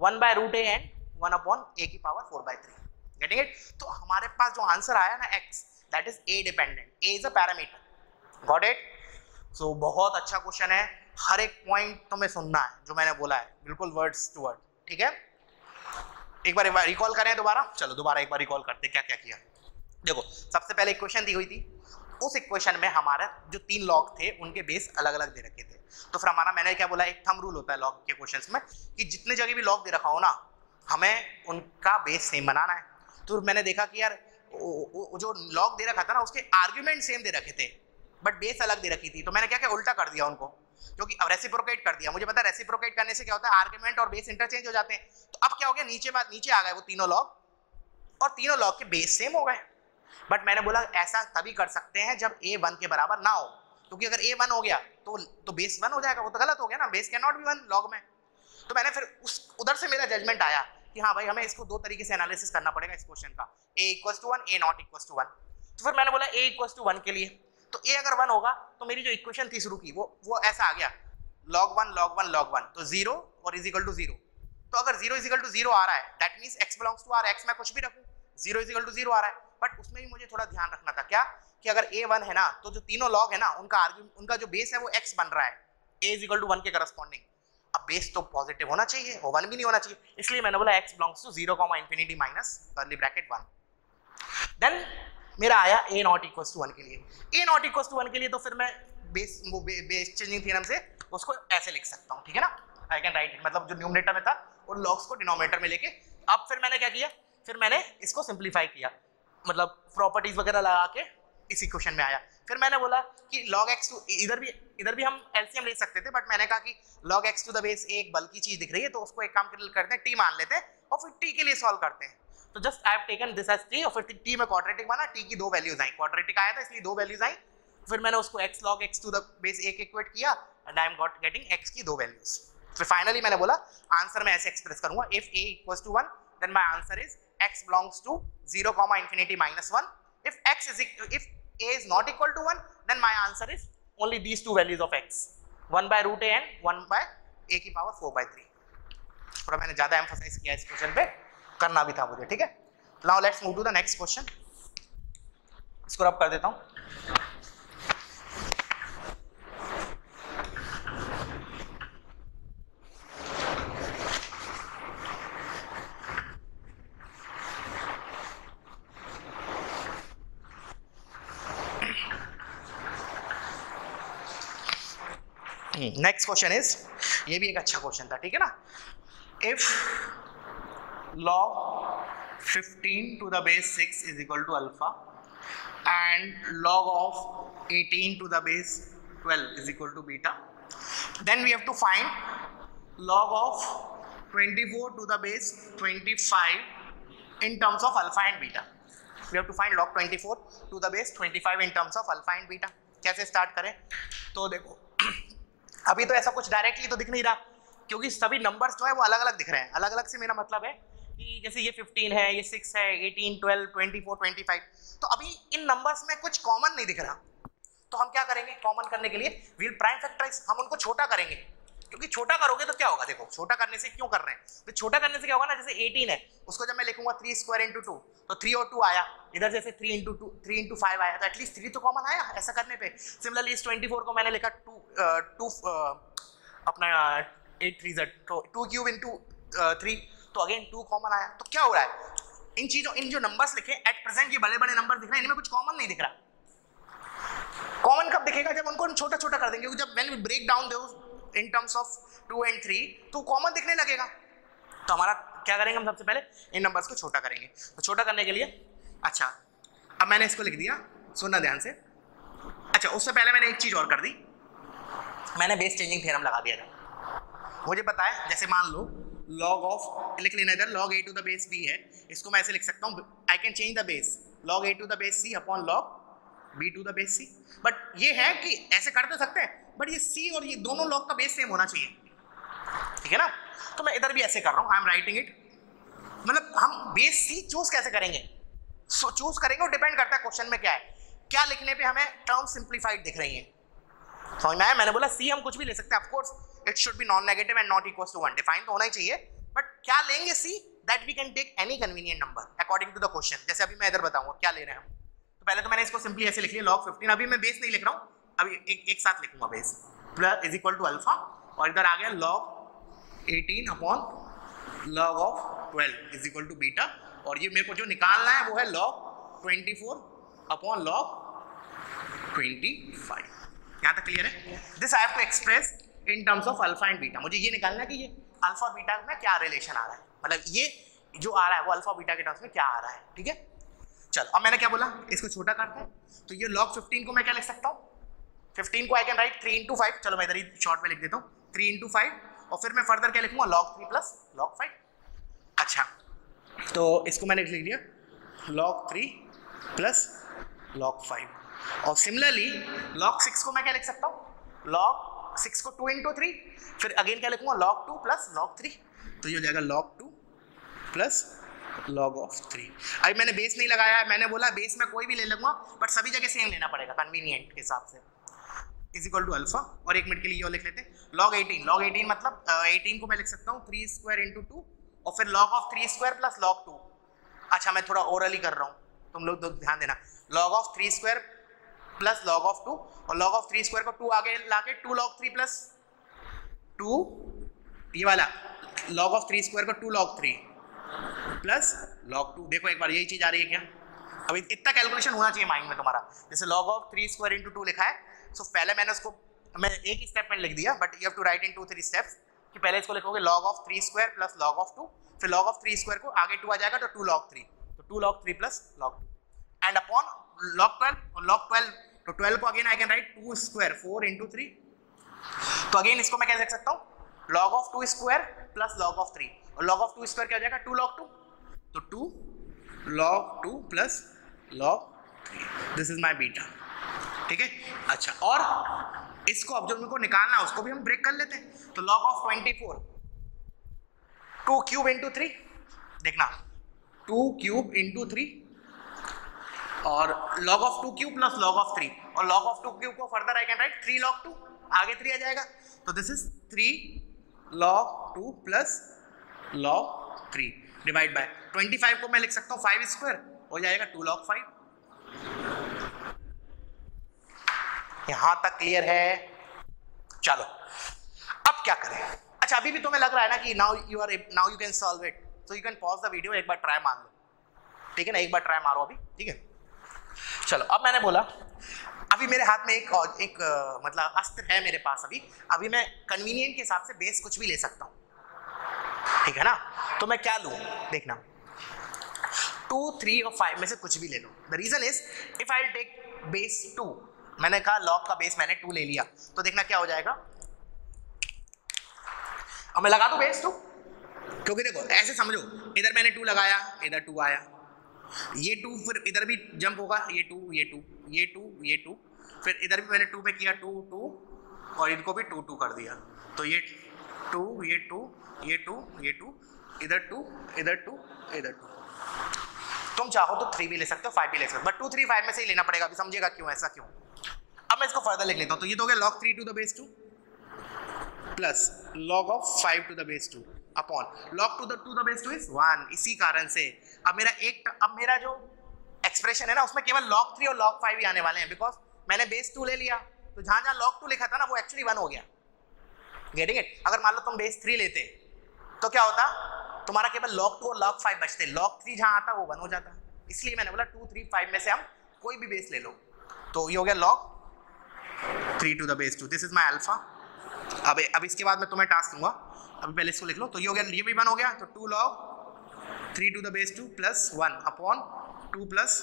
1/√a and 1/a की पावर 4/3। getting it? तो हमारे पास जो आंसर आया ना x, that is a dependent, a is a parameter। got it? so बहुत अच्छा question है, हर एक पॉइंट तुम्हें सुनना है जो मैंने बोला है, बिल्कुल वर्ड्स टू वर्ड, ठीक है। एक बार रिकॉल करें दोबारा, चलो दोबारा एक बार रिकॉल करते क्या क्या किया। देखो सबसे पहले इक्वेशन दी हुई थी उस इक्वेशन में हमारा जो 3 लॉग थे उनके बेस अलग अलग दे रखे थे। तो फिर हमारा, मैंने क्या बोला, एक थंब रूल होता है लॉग के क्वेश्चंस में कि जितने जगह भी लॉग दे रखा हो ना, हमें उनका बेस सेम बनाना है। तो मैंने देखा कि यार जो लॉग दे रखा था ना उसके आर्ग्यूमेंट सेम दे रखे थे बट बेस अलग दे रखी थी। तो मैंने क्या किया, उल्टा कर दिया उनको, क्योंकि अब रेसिप्रोकेट कर दिया। मुझे पता है रेसिप्रोकेट करने से क्या होता है, आर्ग्यूमेंट और बेस इंटरचेंज हो जाते हैं। तो अब क्या हो गया, नीचे आ गए वो तीनों लॉग और तीनों लॉग के बेस सेम हो गए। बट मैंने बोला ऐसा तभी कर सकते हैं जब a 1 के बराबर ना हो, क्योंकि अगर a 1 हो गया तो बेस 1 हो जाएगा, वो तो गलत हो गया ना, base can not B 1 log में। तो मैंने फिर उधर से मेरा जजमेंट आया कि हाँ भाई हमें इसको दो तरीके से एनालिसिस करना पड़ेगा इस क्वेश्चन का, a = 1 a not = 1। तो फिर मैंने बोला a = 1 के लिए, तो a अगर 1 होगा तो मेरी जो इक्वेशन थी शुरू की वो ऐसा आ गया, log 1 log 1 log 1, तो 0 और = 0। तो अगर 0 = 0 आ रहा है that means x belongs to r, x मैं कुछ भी रखूं, 0 = 0 आ रहा है। बट उसमें भी मुझे थोड़ा ध्यान रखना था, क्या कि अगर a 1 है ना तो जो तीनों लॉग है ना उनका जो बेस है वो x बन रहा है, a = 1 के करस्पॉन्डिंग। अब बेस तो पॉजिटिव होना चाहिए, वो 1 भी नहीं होना चाहिए, इसलिए मैंने बोला x belongs to 0, ∞ minus curly bracket 1। Then मेरा आया a not = 1 के लिए। a not = 1 के लिए तो फिर मैं बेस चेंजिंग थ्योरम से उसको ऐसे लिख सकता हूँ, ठीक है ना, आई कैन राइट इट, मतलब जो न्यूमरेटर में था उन लॉग्स को डिनोमिनेटर में लेके। अब फिर मैंने क्या किया, फिर मैंने इसको सिंप्लीफाई किया, मतलब प्रॉपर्टीज वगैरह लगा के इस इक्वेशन में आया। फिर मैंने बोला कि log x टू, इधर भी हम एलसीएम ले सकते थे बट मैंने कहा कि log x to the base एक बल्कि चीज दिख रही है तो उसको एक काम करते हैं, t मान लेते हैं और फिर t के लिए सॉल्व करते हैं। तो just I have taken this as t और फिर t में क्वाड्रेटिक बना, t की दो वैल्यूज आई, क्वाड्रेटिक आया था इसलिए दो वैल्यूज आई। फिर मैंने उसको x log x to the base एक इक्वेट किया and I am getting x की दो वैल्यूज। फिर फाइनली मैंने बोला आंसर में ऐसे एक्सप्रेस करूंगा, if a = 1 then my answer is x belongs to 0, ∞ minus 1। if a is not equal to 1 then my answer is only these two values of x, 1/√a and 1/a⁴/3। थोड़ा मैंने ज्यादा emphasise किया इस question पे, करना भी था मुझे, ठीक है। Now let's move to the next question, इसको रब कर देता हूं। नेक्स्ट क्वेश्चन इज, ये भी एक अच्छा क्वेश्चन था, ठीक है ना। If log 15 to the base 6 is equal to alpha and log of 18 to the base 12 is equal to beta, then we have to find log of 24 to the base 25 in terms of alpha and beta. We have to find log 24 to the base 25 in terms of alpha and beta। कैसे start करें, तो देखो अभी तो ऐसा कुछ directly तो दिख नहीं रहा क्योंकि सभी नंबर्स जो है वो अलग अलग दिख रहे हैं। अलग अलग से मेरा मतलब है कि जैसे ये 15 है, ये 6 है, 18, 12, 24, 25, तो अभी इन नंबर्स में कुछ कॉमन नहीं दिख रहा। तो हम क्या करेंगे, कॉमन करने के लिए विल प्राइम फैक्टराइज, हम उनको छोटा करेंगे, क्योंकि छोटा करोगे तो क्या होगा, देखो छोटा करने से क्यों कर रहे हैं, तो छोटा करने से क्या होगा ना, जैसे 18 है उसको जब मैं लिखूंगा 3² × 2 तो 3 और 2 आया, इधर जैसे 3 × 2 3 × 5 आया, तो एटलीस्ट 3 तो कॉमन आया ऐसा करने पे। सिमिलरली इस 24 को मैंने लिखा 2 अपना 8 3 तो 2³ × 3 तो अगेन 2 कॉमन आया। तो क्या हो रहा है, इन जो नंबर्स लिखे एट प्रेजेंट ये बड़े बड़े नंबर दिख रहे हैं, इनमें कुछ कॉमन नहीं दिख रहा। कॉमन कब दिखेगा, जब उनको हम छोटा छोटा कर देंगे, क्योंकि जब when we break down those in terms of 2 and 3 तो कॉमन दिखने लगेगा। तो हमारा क्या करेंगे, हम सबसे पहले इन नंबर्स को छोटा करेंगे। तो छोटा करने के लिए, अच्छा अब मैंने इसको लिख दिया, सुनना ध्यान से। अच्छा उससे पहले मैंने एक चीज और कर दी, मैंने बेस चेंजिंग थ्योरम लगा दिया था। मुझे पता है, जैसे मान लो log ऑफ, लिख लेना इधर log a to the base b है, इसको मैं ऐसे लिख सकता हूँ, I can change the base log a to the base c upon log b to the base c। But ये है कि ऐसे कर तो सकते हैं, बट ये c और ये दोनों log का बेस सेम होना चाहिए, ठीक है ना। तो मैं इधर भी ऐसे कर रहा हूँ, आई एम राइटिंग इट, मतलब हम बेस c चूज कैसे करेंगे, सो चूज करेंगे और डिपेंड करता है क्वेश्चन में क्या है, क्या लिखने पे हमें टर्म सिंप्लीफाइड दिख रही है, समझ में आया। मैंने बोला c हम कुछ भी ले सकते हैं, of course it should be non negative and not equal to 1, define तो होना ही चाहिए, बट क्या लेंगे c that we can take any convenient number according to the question. जैसे अभी मैं इधर बताऊंगा क्या ले रहे हैं हम, तो पहले तो मैंने इसको सिंपली ऐसे लिख लिया log 15, अभी मैं बेस नहीं लिख रहा हूँ, अभी एक साथ लिखूंगा base plus is equal to alpha, और इधर आ गया log 18 अपॉन log of 12 is equal to beta, और ये मेरे को जो निकालना है वो है log 24 अपॉन log 25। यहाँ तक क्लियर है? This I have to express in terms of alpha and beta. मुझे ये निकालना है कि ये अल्फा और बीटा में क्या रिलेशन आ रहा है, मतलब ये जो आ रहा है वो अल्फा बीटा के टर्म्स में क्या आ रहा है। ठीक है, चलो अब मैंने क्या बोला, इसको छोटा करते हैं, तो ये log 15 को मैं क्या लिख सकता हूँ, 15 को आई कैन राइट 3 into 5, चलो मैं इधर ही शॉर्ट में लिख देता हूँ 3 into 5, और फिर मैं फर्दर क्या लिखूंगा log 3 plus log 5। अच्छा, तो इसको मैंने लिख दिया log 3 plus log 5, और सिमिलरली log 6 को मैं क्या लिख सकता हूँ, log 6 को 2 into 3, फिर अगेन क्या लिखूंगा log 2 plus log 3, तो ये हो जाएगा log 2 plus log of 3। अभी मैंने बेस नहीं लगाया है, मैंने बोला बेस में कोई भी ले लूंगा बट सभी जगह सेम लेना पड़ेगा कन्वीनियंट के हिसाब से, इज इक्वल टू अल्फा। और एक मिनट के लिए और लिख लेते हैं log 18, log 18 मतलब 18 को मैं लिख सकता हूँ 3 स्क्वायर into 2, और फिर log of 3 square plus log 2। अच्छा, मैं थोड़ा ओरली कर रहा हूँ, तुम लोग ध्यान देना, log of 3 square plus log of 2, और log of 3 स्क्वायर को 2 आगे लाके 2 log 3 प्लस 2, ये वाला log of 3 स्क्वायर को 2 log 3 प्लस log 2। देखो एक बार यही चीज आ रही है क्या, अभी इतना कैलकुलेशन होना चाहिए माइंड में तुम्हारा। जैसे log of 3 स्क्वायर into 2 लिखा है, सो पहले मैंने उसको मैं एक ही स्टेप में लिख दिया, but you have to write in 2-3 steps, कि पहले इसको लिखोगे log of 3 square plus log of 2, फिर log of 3 स्क्वायर को आगे 2 आ जाएगा तो 2 log 3, तो 2 log 3 plus log 2 and upon log 12, और log 12 तो 12 को again I can right 2 square 4 into 3, तो अगेन इसको मैं क्या लिख सकता हूँ log of 2 square plus log of 3, और log of 2 स्क्वायर क्या हो जाएगा 2 log 2, तो 2 log 2 plus log 3, this is my beta. ठीक है, अच्छा, और इसको अब जो मेरे को निकालना है उसको भी हम ब्रेक कर लेते हैं, तो log of 24 2 क्यूब into 3, देखना 2 क्यूब into 3, और log of 2 cube plus log of 3, और log of 2 क्यूब को further I can right 3 log 2, आगे 3 आ जाएगा, तो दिस is 3 log 2 plus log 3 divide by 25 को मैं लिख सकता हूँ 5 स्क्वायर, हो जाएगा 2 log 5। यहां तक क्लियर है? चलो अब क्या करें। अच्छा, अभी भी तुम्हें लग रहा है ना कि now you can solve it, so you can pause the video, एक बार ट्राई मार लो, ठीक है ना, एक बार ट्राई मारो अभी, ठीक है। चलो, अब मैंने बोला अभी मेरे हाथ में एक मतलब अस्त्र है मेरे पास, अभी मैं कन्वीनियंट के हिसाब से बेस कुछ भी ले सकता हूँ, ठीक है ना, तो मैं क्या लूँ, देखना 2, 3 और 5 में से कुछ भी ले लो। The reason is if I will take base 2, मैंने कहा लॉग का बेस मैंने 2 ले लिया, तो देखना क्या हो जाएगा, अब मैं लगा दूं बेस 2, क्योंकि देखो ऐसे समझो, इधर मैंने 2 लगाया, इधर 2 आया, ये 2 फिर इधर भी जंप होगा, ये 2 ये 2 ये 2 ये 2, फिर इधर भी मैंने 2 पे किया 2 2, और इनको भी 2 2 कर दिया, तो ये 2 ये 2 ये 2 ये 2, इधर 2 इधर 2 इधर 2। तुम चाहो तो 3 भी ले सकते हो, 5 भी ले सकते हो, बट 2 3 5 में से ही लेना पड़ेगा, अभी समझेगा क्यों, ऐसा क्यों। अब मैं इसको फर्दर लिख लेता हूँ, तो ये तो हो गया log 3 to the base 2 plus log of 5 to the base 2 upon log to the base 2 is 1। इसी कारण से अब मेरा जो एक्सप्रेशन है ना उसमें केवल log 3 और log 5 ही आने वाले हैं, बिकॉज मैंने बेस 2 ले लिया, तो जहां जहां log 2 लिखा था ना वो एक्चुअली 1 हो गया। Getting it? अगर मान लो तुम बेस 3 लेते तो क्या होता, तुम्हारा केवल log 2 और log 5 बचते, log 3 जहां आता वो 1 हो जाता, इसलिए मैंने बोला 2 3 5 में से हम कोई भी बेस ले लो, तो ये हो गया log 3 to the base 2, this is my alpha. अब इसके बाद मैं तुम्हें टास्क दूंगा, अभी पहले इसको लिख लो, तो ये हो गया, ये भी 1 हो गया, तो 2 log 3 to the base 2 plus 1 upon 2 plus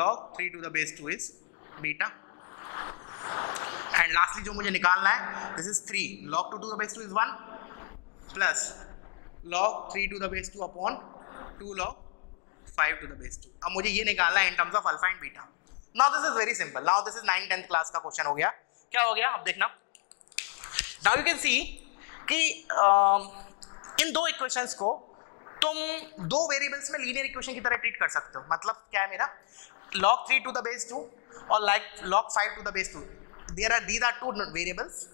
log 3 to the base 2 is beta. And lastly जो मुझे निकालना है, this is 3 log 2 to the base 2 is 1 plus log 3 to the base 2 upon 2 log 5 to the base 2। अब मुझे ये निकालना है इन terms of alpha and beta. Now this is very simple, now this is 9th 10th class का question हो गया। क्या हो गया, अब देखना, नाउ यू कैन सी कि इन दो इक्वेशंस को तुम दो वेरिएबल्स में लीनियर इक्वेशन की तरह ट्रीट कर सकते हो। मतलब क्या है मेरा, log 3 to the base 2 और like log 5 to the base 2, these are two variables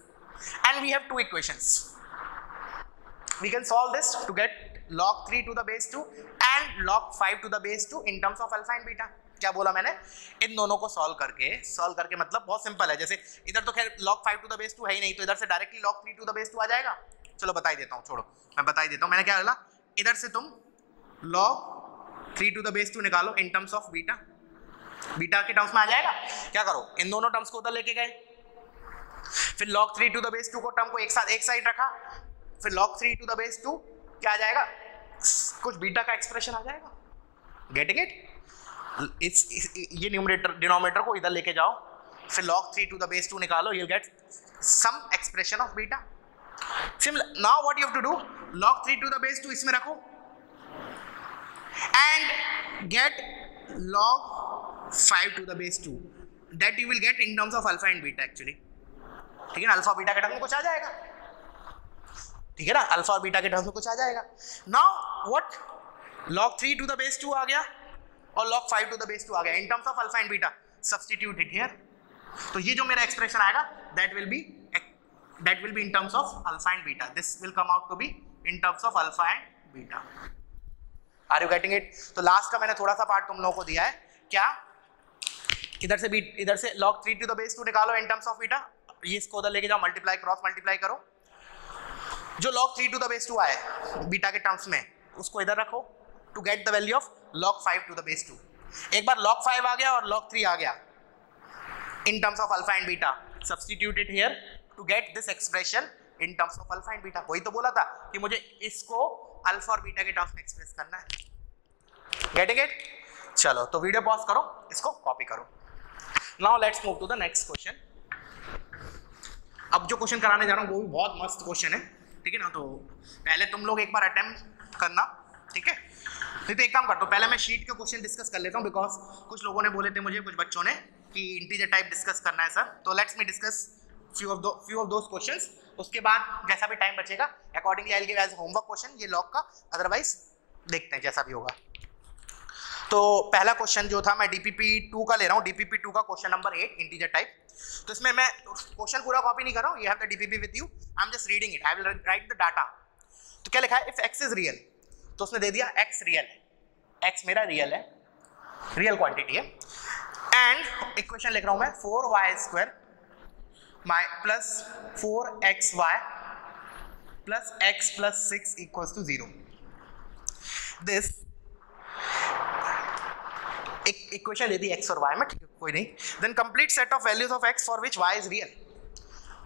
and we have two equations. We can solve this to get log 3 to the base 2 and log 5 to the base 2 in terms of alpha and beta. क्या बोला मैंने, इन दोनों को solve करके मतलब बहुत simple है, जैसे इधर तो खैर log 5 to the base 2 है ही नहीं, तो इधर से directly log 3 to the base 2 आ जाएगा। चलो बता ही देता हूँ, छोड़ो मैं बता ही देता हूँ। मैंने क्या बोला, इधर से तुम log 3 to the base 2 निकालो इन टर्म्स ऑफ बीटा, बीटा के टर्म्स में आ जाएगा। क्या करो, इन दोनों टर्म्स को उधर लेके गए, फिर log 3 टू द बेस 2 को टर्म को एक साथ एक साइड रखा, फिर log 3 टू द बेस 2 क्या आ जाएगा, कुछ बीटा का एक्सप्रेशन आ जाएगा। Getting it? ये न्यूमरेटर डिनोमिनेटर को इधर लेके जाओ, फिर log 3 टू द बेस 2 निकालो, you'll get some expression of beta. Similar, now what you have to do, log 3 to the base 2 इसमें रखो and get log 5 to the base 2, that you will get in terms of alpha and beta actually. ठीक है ना, alpha beta के term में कुछ आ जाएगा, ठीक है ना, अल्फा और बीटा के टर्म में कुछ आ जाएगा। Now what, log 3 to the base 2 आ गया और log 5 टू द बेस 2 आ गया in terms of alpha and beta, substitute it here. तो ये जो मेरा एक्सप्रेशन आएगा that will be in terms of alpha and beta. This will come out to be in terms of alpha and beta. Are you getting it? तो last का मैंने थोड़ा सा पार्ट तुम लोगों को दिया है, क्या इधर से log 3 to the base 2 निकालो in terms of beta, ये इसको उधर लेके जाओ, मल्टीप्लाई क्रॉस मल्टीप्लाई करो, जो log 3 to the base 2 आए बीटा के टर्म्स में उसको इधर रखो to get the value of log 5 to the base 2। एक बार log 5 आ गया और log 3 आ गया in terms of alpha and beta, substitute it here to get this expression in terms of alpha and beta। वही तो बोला था कि मुझे इसको अल्फा और बीटा के टर्म्स में एक्सप्रेस करना है। Getting it? चलो तो वीडियो पॉज करो, इसको कॉपी करो। Now let's move to the next question. अब जो क्वेश्चन कराने जा रहा हूँ वो भी बहुत मस्त क्वेश्चन है, ठीक है ना, तो पहले तुम लोग एक बार अटेम्प्ट करना, ठीक है। नहीं तो एक काम करता हूँ, पहले मैं शीट के क्वेश्चन डिस्कस कर लेता हूँ, बिकॉज कुछ लोगों ने बोले थे मुझे, कुछ बच्चों ने, कि इंटीजर टाइप डिस्कस करना है सर, तो let's me discuss few of those questions। उसके बाद जैसा भी टाइम बचेगा accordingly I will give as homework question ये लॉग का, अदरवाइज देखते हैं जैसा भी होगा। तो पहला क्वेश्चन जो था मैं DPP 2 का ले रहा हूँ, DPP 2 का क्वेश्चन नंबर 8 इंटीजर टाइप। तो इसमें मैं क्वेश्चन पूरा कॉपी नहीं कर रहा हूँ, you have the DPP with you, I am just reading it, I will write the data. तो क्या लिखा है, इफ x इज रियल, तो उसने दे दिया x रियल है, x मेरा रियल है, रियल क्वांटिटी है, एंड इक्वेशन लिख रहा हूँ मैं 4y² plus 4xy plus x plus 6 equals to 0। This equation दे दी x और y में, ठीक है, कोई नहीं। Then complete set of values of x for which y is real.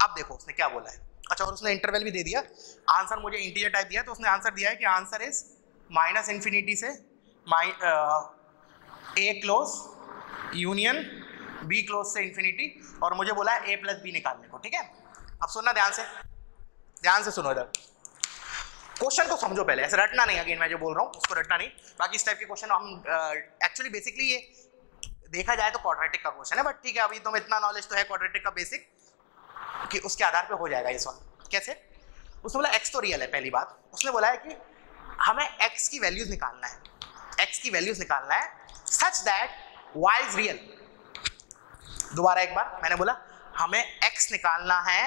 अब देखो उसने क्या बोला है, अच्छा, और उसने इंटरवल भी दे दिया, आंसर मुझे इंटीजर टाइप दिया, तो उसने आंसर दिया है कि आंसर इज -∞ से a close union b close से इंफिनिटी, और मुझे बोला है a प्लस बी निकालने को, ठीक है। अब सुनना ध्यान से सुनो, इधर क्वेश्चन को समझो पहले, ऐसे रटना नहीं, अगेन मैं जो बोल रहा हूँ उसको रटना नहीं। बाकी इस टाइप के क्वेश्चन हम एक्चुअली बेसिकली ये देखा जाए तो क्वाड्रेटिक का क्वेश्चन है, बट ठीक है, अभी तुम इतना नॉलेज तो है क्वाड्रेटिक का बेसिक कि उसके आधार पे हो जाएगा ये सॉल्व। कैसे? उसने बोला x तो रियल है, पहली बात उसने बोला है कि हमें x की वैल्यूज निकालना है, x की वैल्यूज निकालना है such that y is real. दोबारा एक बार मैंने बोला हमें x निकालना है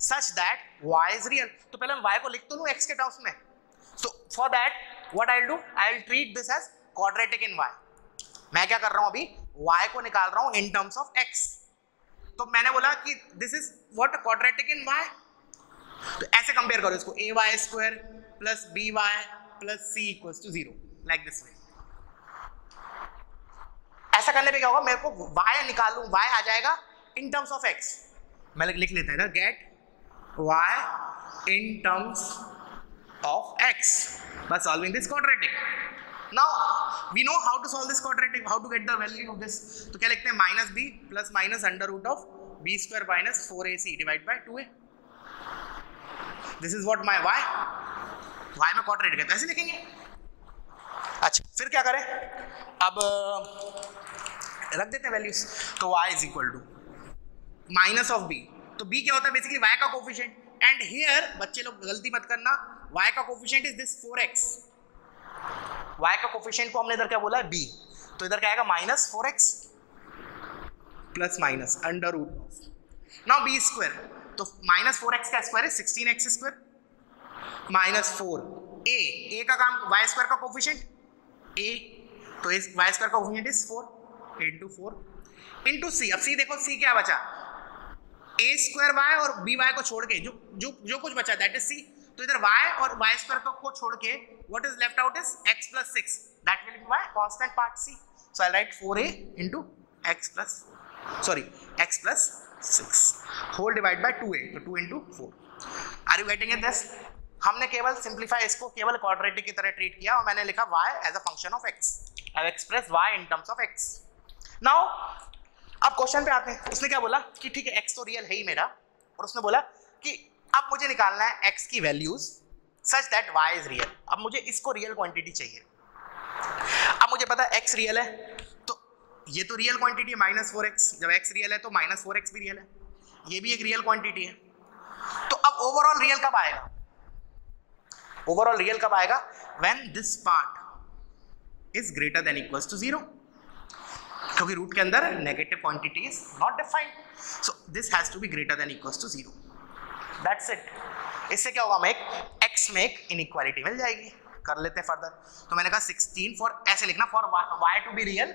such that y is real, तो पहले मैं y को लिख तो लूं x के टर्म्स में। So for that what I will do, I will treat this as quadratic in y। मैं क्या कर रहा हूं अभी, y को निकाल रहा हूं इन टर्म्स ऑफ x। तो मैंने बोला कि this is what quadratic in y, तो ऐसे कंपेयर करो इसको, ay² plus by plus c equals to 0, like this way. ऐसा करने पे क्या होगा, मेरे को y निकालूं, y आ जाएगा इन टर्म्स ऑफ x। मैं लिख लेता हूं, get y in terms of x by solving this quadratic। Now we know how to solve this quadratic, how to get the value of this। तो क्या लिखते हैं, -b plus minus under root of b² minus 4ac divide by 2a। This is what my y में quadratic है, तो ऐसे लिखेंगे। अच्छा, फिर क्या करें, अब रख देते हैं वैल्यूज। तो y is equal to minus of b, तो b क्या होता है बेसिकली y का कोफिशिएंट, एंड हियर बच्चे लोग गलती मत करना, y का coefficient is this 4x। y का कोफिशिएंट को हमने इधर क्या बोला है, b, तो इधर क्या आएगा -4x plus minus under root of, now b², तो -4x का स्क्वायर है 16x² माइनस 4 a का काम y² का कोफिशिएंट a, तो इस y² का coefficient is 4 into 4 into c। अब c देखो, c क्या बचा, a² और by को छोड़ के जो कुछ बचा दैट इज c। तो इधर y और y² को छोड़ के what is left out is x plus 6, that will be my constant part c, so I'll write 4a into x plus six whole divide by 2a, तो 2 into 4। Are you getting it this? हमने केवल simplify इसको केवल quadratic की तरह treat किया और मैंने लिखा y as a function of x। I express y in terms of x। Now अब क्वेश्चन पे आते हैं। उसने क्या बोला कि ठीक है x तो रियल है ही मेरा, और उसने बोला कि अब मुझे निकालना है x की values such that y is real. अब मुझे इसको रियल क्वांटिटी चाहिए। अब मुझे पता है x रियल है, तो ये तो रियल क्वांटिटी है -4x। जब x रियल है तो -4x भी रियल है, ये भी एक रियल क्वांटिटी है। तो अब ओवरऑल रियल कब आएगा? ओवरऑल रियल कब आएगा? When this part is greater than equals to 0, क्योंकि रूट के अंदर negative quantity is not defined, so this has to be greater than equals to 0। That's it. इससे क्या होगा, x में एक इनइक्वालिटी मिल जाएगी। कर लेते हैं फर्दर। तो मैंने कहा 16 फॉर, ऐसे लिखना for y to be real,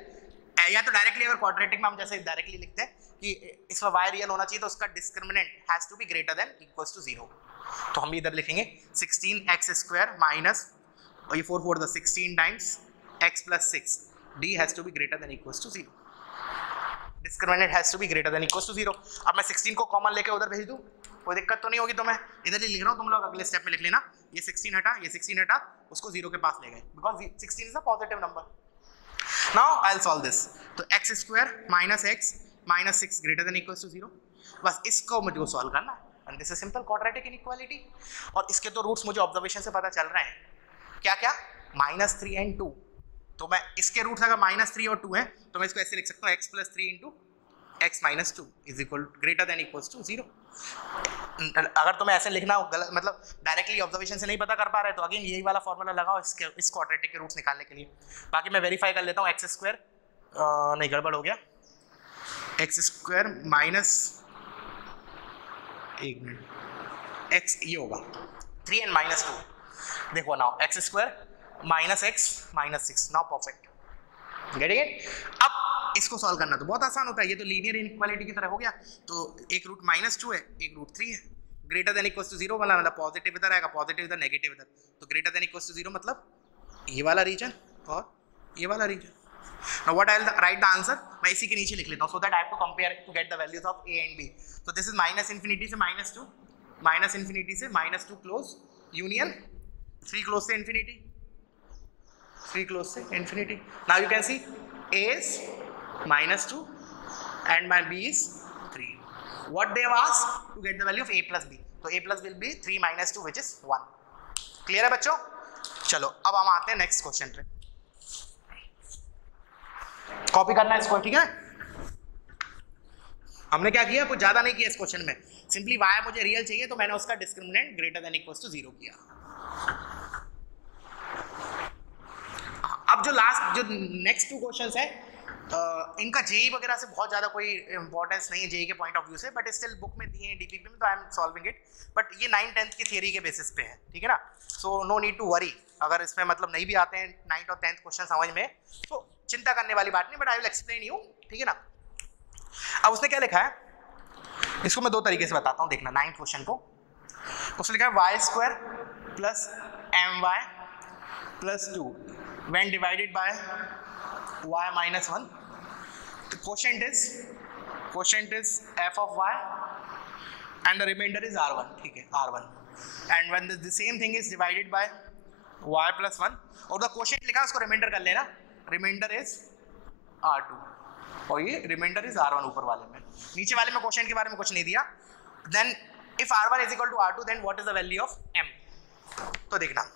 या तो डायरेक्टली अगर क्वाड्रेटिक में हम जैसे डायरेक्टली लिखते हैं कि इसमें y रियल होना चाहिए तो उसका discriminant has to be greater than equals to 0। तो हम भी इधर लिखेंगे 16x² माइनस, और ये 4 4 the 16 times x plus 6 d has to be greater than equals to 0। Discriminant has to be greater than equals to 0। अब मैं 16 को कॉमन लेके उधर भेज दूं, कोई दिक्कत तो नहीं होगी। तो मैं इधर ही लिख रहा हूं, तुम लोग अगले स्टेप में लिख लेना। ये 16 हटा, ये 16 हटा, उसको 0 के पास ले गए, because 16 is a positive number. Now I will solve this. तो x² minus x minus 6 greater than equals to 0, बस इसको मुझे सॉल्व करना है। And this is simple quadratic inequality. और इसके तो रूट्स मुझे ऑब्जर्वेशन से पता चल रहे हैं। क्या क्या? -3 and 2। तो मैं इसके रूट्स अगर -3 और 2 हैं तो मैं इसको ऐसे लिख सकता हूँ x plus 3 into x minus 2 is equal greater than equals to 0। अगर तुम्हें ऐसे लिखना गलत, मतलब डायरेक्टली ऑब्जर्वेशन से नहीं पता कर पा रहे, तो अगेन यही वाला फॉर्मूला लगाओ इस क्वाड्रेटिक के रूट्स निकालने के लिए। बाकी मैं वेरीफाई कर लेता हूँ। x² नहीं, गड़बड़ हो गया। x² माइनस, एक मिनट, x ये होगा 3 and -2। देखो now x² minus x minus 6, now perfect. Getting it? अब इसको सॉल्व करना तो बहुत आसान होता है, ये तो लीनियर इनइक्वालिटी की तरह हो गया। तो एक रूट -2 है, एक रूट 3 है। ग्रेटर देन इक्वल्स टू 0 वाला मतलब पॉजिटिव इधर आएगा, पॉजिटिव इधर, नेगेटिव इधर। तो ग्रेटर देन इक्वल्स टू 0 मतलब ये वाला रीजन और ये वाला region. Now what I will write the answer, मैं इसी के नीचे लिख लेता हूं so that I have to compare to get the values of a and b। तो दिस इज -∞ से -2, -∞ से -2 क्लोज यूनियन, 3 क्लोज से इंफिनिटी, 3 क्लोज से infinity. Now you can see a is -2 and my b is 3. What they have asked to get the value of a plus b. तो a plus will be 3 minus 2 which is 1. Clear है बच्चों? चलो अब हम आते हैं next question पे। Copy करना है इसको, ठीक है? हमने क्या किया, कुछ ज्यादा नहीं किया इस क्वेश्चन में। सिंपली y मुझे रियल चाहिए तो मैंने उसका discriminant greater than equals to 0 किया। अब जो लास्ट, जो नेक्स्ट 2 क्वेश्चंस है, इनका जेई वगैरह से बहुत ज़्यादा कोई इंपॉर्टेंस नहीं है जेई के पॉइंट ऑफ व्यू से, बट स्टिल बुक में दिए हैं डीपीपी में, तो I am solving it. But ये 9th 10th की थियरी के बेसिस पे है, ठीक है ना? So no need to worry अगर इसमें मतलब नहीं भी आते हैं 9th और 10th क्वेश्चन समझ में, तो चिंता करने वाली बात नहीं, but I will explain you, ठीक है ना? अब उसने क्या लिखा है, इसको मैं 2 तरीके से बताता हूँ, देखना 9th क्वेश्चन को। उसने लिखा है y² plus my plus 2 when divided by y minus 1. The quotient is f of y and the remainder is r1, ठीक है, r1, and when the same thing is divided by y plus 1 और the quotient लिखा उसको remainder कर लेना, remainder is r2 और ये remainder is r1 ऊपर वाले में। नीचे वाले में quotient के बारे में कुछ नहीं दिया। then if r1 is equal to r2 then what is the value of m? तो देखना,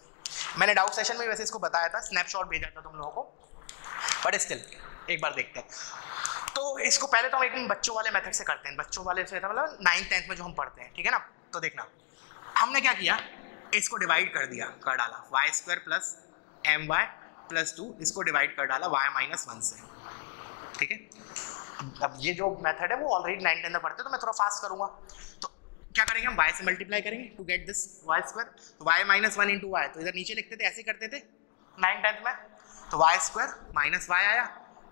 मैंने डाउट सेशन में वैसे इसको बताया था, स्नैपशॉट भेजा था तुम लोगों को, बट स्टिल एक बार देखते हैं। तो इसको पहले तो हम एक बच्चों वाले मेथड से करते हैं, बच्चों वाले से मतलब 9th 10th में जो हम पढ़ते हैं, ठीक है ना? तो देखना, हमने क्या किया, इसको डिवाइड कर दिया, कर डाला y² प्लस my प्लस 2, इसको डिवाइड कर डाला y माइनस 1 से, ठीक है? अब ये जो मेथड है वो ऑलरेडी 9th 10th में पढ़ते हैं, तो मैं थोड़ा फास्ट करूँगा। तो क्या करेंगे, हम y से मल्टीप्लाई करेंगे टू गेट दिस y², तो y माइनस 1 इंटू y, तो इधर नीचे लिखते थे, ऐसे करते थे 9th 10th में, तो y² माइनस y आया।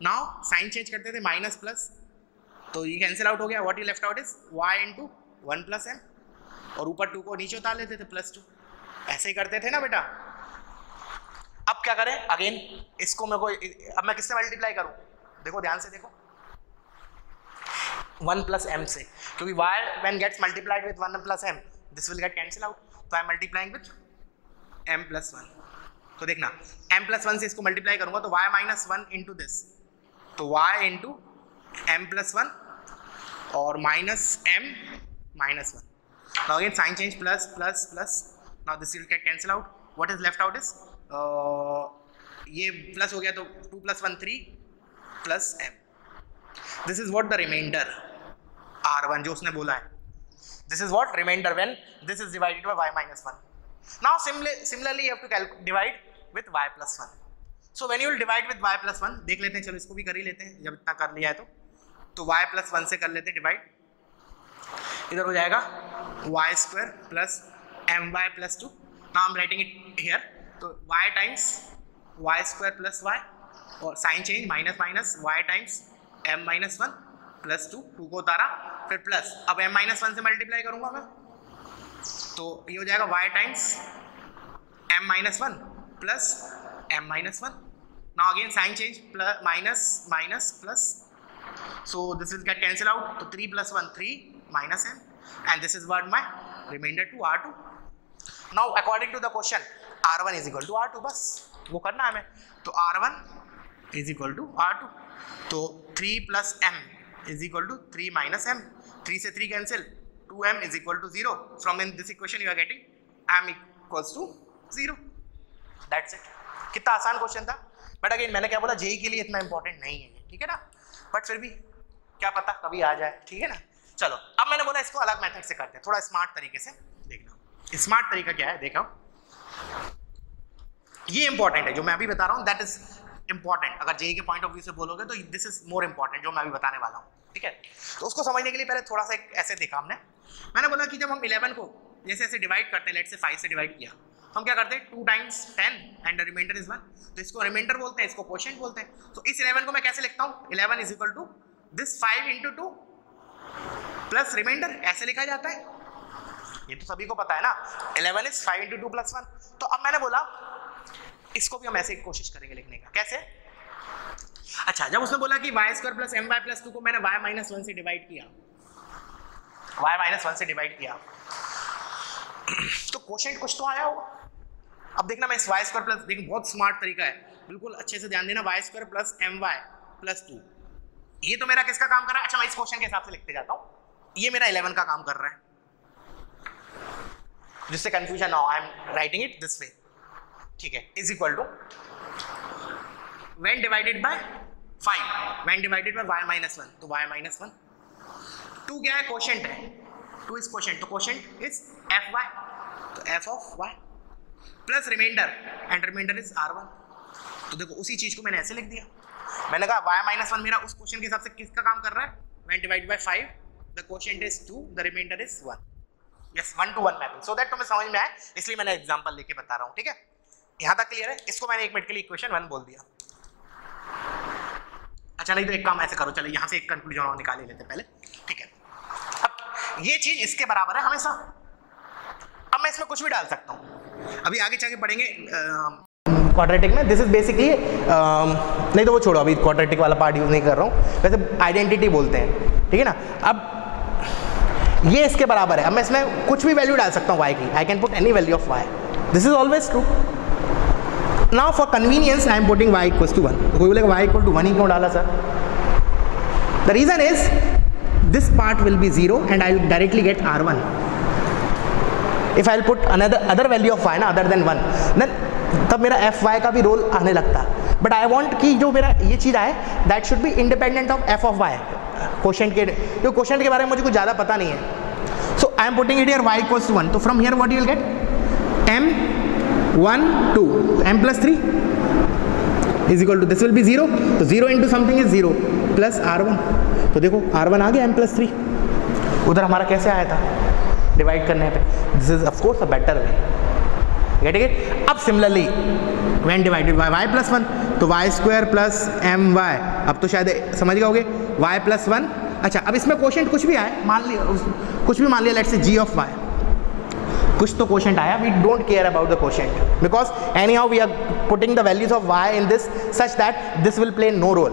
नाउ साइन चेंज करते थे, माइनस प्लस, तो ये कैंसिल आउट हो गया। What you left out is y into 1 plus m, और ऊपर 2 को नीचे उतार लेते थे प्लस 2, ऐसे ही करते थे ना बेटा। अब क्या करें, अगेन इसको मेरे को, अब मैं किससे मल्टीप्लाई करूं, देखो ध्यान से देखो, 1 प्लस एम से, क्योंकि y when gets multiplied with 1 plus m this will get cancel out, तो I M multiplying with m plus 1। तो देखना m प्लस 1 से इसको मल्टीप्लाई करूंगा तो y माइनस 1 इंटू दिस, तो y इंटू m प्लस 1 और minus m minus 1। Now again sign change, plus plus plus, now this will get cancel out, what is left out is ये plus हो गया तो 2 plus 1 3 plus m, this is what the remainder r1 जो उसने बोला है, this is what remainder when this is divided by y minus 1. Now similarly you have to divide with y plus 1. So when you will divide with y plus 1, देख लेते हैं, चलो इसको भी कर ही लेते हैं, जब इतना कर लिया है तो y plus 1 से कर लेते हैं डिवाइड, इधर हो जाएगा y square plus my plus 2. Now I'm writing it here, तो y times y square plus y और sign change minus minus y times m minus 1 plus 2 को उतारा, फिर प्लस, अब m माइनस 1 से मल्टीप्लाई करूंगा मैं तो ये हो जाएगा y times m minus 1 plus m minus 1। Now again sign change, plus minus minus plus, so this will get cancel out, तो 3 plus 1 3 minus m and this is what my remainder to r2। नाउ according to the question r1 is equal to r2, बस वो करना है हमें, तो r1 is equal to r2, तो 3 plus m is equal to 3 minus m, 3 से 3 cancel, 2m is equal to 0, from in this equation you are getting m equals to 0, that's it। कितना आसान क्वेश्चन था, बट अगेन मैंने क्या बोला, JEE के लिए इतना इंपॉर्टेंट नहीं है, ठीक है ना, बट फिर भी क्या पता कभी आ जाए, ठीक है ना। चलो अब मैंने बोला इसको अलग मेथड से करते हैं, थोड़ा स्मार्ट तरीके से देखना। स्मार्ट तरीका क्या है, देखो ये इंपॉर्टेंट है जो मैं अभी बता रहा हूँ, दैट इज इंपॉर्टेंट। अगर जेई के पॉइंट ऑफ व्यू से बोलोगे तो दिस इज मोर इंपॉर्टेंट जो मैं अभी बताने वाला हूँ, ठीक है। तो उसको समझने के लिए पहले थोड़ा सा एक ऐसे देखा हमने, मैंने बोला कि जब हम 11 को जैसे ऐसे डिवाइड करते हैं, लेट से 5 से डिवाइड किया तो हम क्या करते हैं, 2 times 10 and the remainder is 1, तो इसको रिमाइंडर बोलते हैं, इसको क्वोशिएंट बोलते हैं। तो इस 11 को मैं कैसे लिखता हूँ, 11 is equal to this 5 into 2 plus remainder, ऐसे लिखा जाता है, ये तो सभी को पता है ना, 11 इज 5 इंटू 2 प्लस 1। तो अब मैंने बोला इसको भी हम ऐसे कोशिश करेंगे लिखने का, कैसे, अच्छा जब उसने बोला कि y square plus m y plus 2 को मैंने y माइनस 1 से डिवाइड किया, y माइनस 1 से डिवाइड किया तो क्वोशिएंट कुछ तो आया होगा। अब देखना मैं इस y स्क्वायर प्लस, देखो बहुत स्मार्ट तरीका है, बिल्कुल अच्छे से ध्यान देना, y square plus m y plus 2, ये तो मेरा किसका काम कर रहा है, अच्छा मैं इस क्वेश्चन के हिसाब से लिखते जाता हूँ, ये मेरा 11 का काम कर रहा है, जिससे कंफ्यूजन ना हो, I am writing it this way, ठीक है, is equal to when divided by 5, when divided by y minus 1, तो y minus 1, 2 क्या है, क्वोशिएंट है, 2 इज क्वोशिएंट, तो क्वोशिएंट इज fy, तो f of y plus remainder and remainder is r1। तो देखो उसी चीज को मैंने ऐसे लिख दिया, मैंने कहा y minus 1 मेरा उस क्वेश्चन के हिसाब से किसका काम कर रहा है, when divided by 5 the quotient is 2, the remainder is 1, yes 1 to 1 mapping, so that तुम्हें समझ में आए इसलिए मैंने एग्जांपल लेके बता रहा हूँ, ठीक है, यहाँ तक क्लियर है। इसको मैंने 1 मिनट के लिए इक्वेशन 1 बोल दिया। अच्छा नहीं तो एक काम ऐसे करो, चलो यहाँ से एक कंक्लूजन और निकाल लेते हैं पहले, ठीक है। अब ये चीज इसके बराबर है हमेशा, अब मैं इसमें कुछ भी डाल सकता हूँ, अभी आगे चल के पढ़ेंगे क्वाड्रेटिक में, दिस इज बेसिकली नहीं तो वो छोड़ो, अभी क्वाड्रेटिक वाला पार्ट यूज नहीं कर रहा हूँ, वैसे आइडेंटिटी बोलते हैं, ठीक है ना। अब ये इसके बराबर है, अब मैं इसमें कुछ भी वैल्यू डाल सकता हूँ y की, I can put any value of y, this is always true. Now for convenience I am putting y equals to 1, तो कोई बोलेगा y equal to 1 ही क्यों डाला sir, the reason is this part will be 0 and I will directly get r1, if I will put other value of y ना other than 1 then तब मेरा fy का भी रोल आने लगता, but I want कि जो मेरा ये चीज़ आए that should be independent of f of y, quotient के, जो क्वोशिएंट के बारे में मुझे कुछ ज़्यादा पता नहीं है, so I am putting it here y equals to 1, तो from here what you will get, m 1 2 m plus 3 is equal to, this will be 0, तो 0 into something is 0 plus r1, तो देखो r1 आ गया m plus 3, उधर हमारा कैसे आया था डिवाइड करने पे, this is of course a better way, getting it. अब similarly when divided by y plus 1, तो y square plus m y, अब तो शायद समझ गए y plus 1, अच्छा अब इसमें क्वोशिएंट कुछ भी आए, मान लिया कुछ भी मान लिया, let's say g of y, कुछ तो क्वोशिएंट आया, we don't care about the quotient because anyhow we are putting the values of y in this such that this will play no role.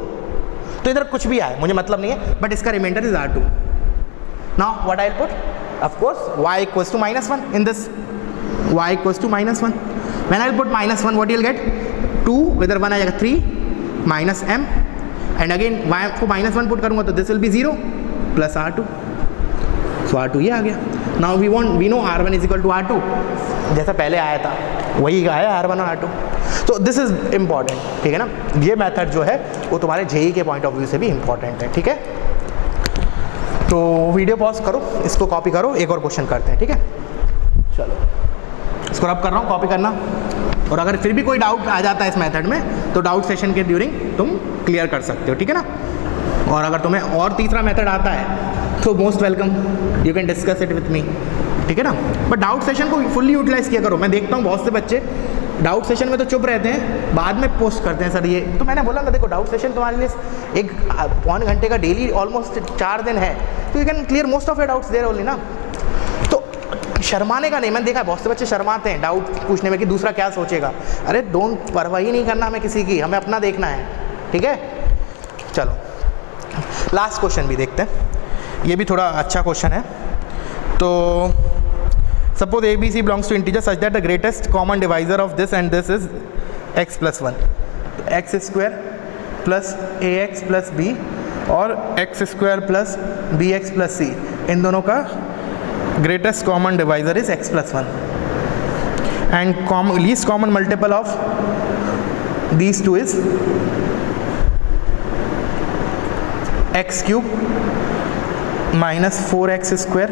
तो इधर कुछ भी आए मुझे मतलब नहीं है, बट इसका remainder is R2. Now what I will put, of course y equals to -1 in this, y equals to -1. When I will put -1 what you will get 2, इधर 1 आ जाएगा 3 -m, एंड अगेन y को -1 put करूंगा तो this will be 0 plus R2. So R2 ये आ गया. Now we know R1 is equal to R2, जैसा पहले आया था वही आया R1 और R2. तो दिस इज इम्पॉर्टेंट, ठीक है ना. ये मेथड जो है वो तुम्हारे जेई के पॉइंट ऑफ व्यू से भी इम्पॉर्टेंट है, ठीक है. तो वीडियो पॉज करो, इसको कॉपी करो, एक और क्वेश्चन करते हैं, ठीक है. चलो इसको रब कर रहा हूँ, कॉपी करना. और अगर फिर भी कोई डाउट आ जाता है इस मेथड में तो डाउट सेशन के ड्यूरिंग तुम क्लियर कर सकते हो, ठीक है ना. और अगर तुम्हें और तीसरा मेथड आता है तो most welcome, you can discuss it with me, ठीक है ना. बट डाउट सेशन को फुल्ली यूटिलाइज किया करो. मैं देखता हूँ बहुत से बच्चे डाउट सेशन में तो चुप रहते हैं, बाद में पोस्ट करते हैं सर ये. तो मैंने बोला ना, देखो डाउट सेशन तुम्हारे लिए एक 1 घंटे का डेली ऑलमोस्ट 4 दिन है, तो you can clear most of your doubts there only ना. तो शर्माने का नहीं. मैंने देखा है बहुत से बच्चे शर्माते हैं डाउट पूछने में कि दूसरा क्या सोचेगा. अरे डोंट, परवाह ही नहीं करना हमें किसी की, हमें अपना देखना है, ठीक है. चलो लास्ट क्वेश्चन भी देखते हैं, ये भी थोड़ा अच्छा क्वेश्चन है. तो suppose ABC belongs to integer such that the greatest common divisor of this and this is x + 1. x² plus ax plus b और x² plus bx plus c, इन दोनों का greatest common divisor is x + 1 and least common multiple of these two is x³ -4x²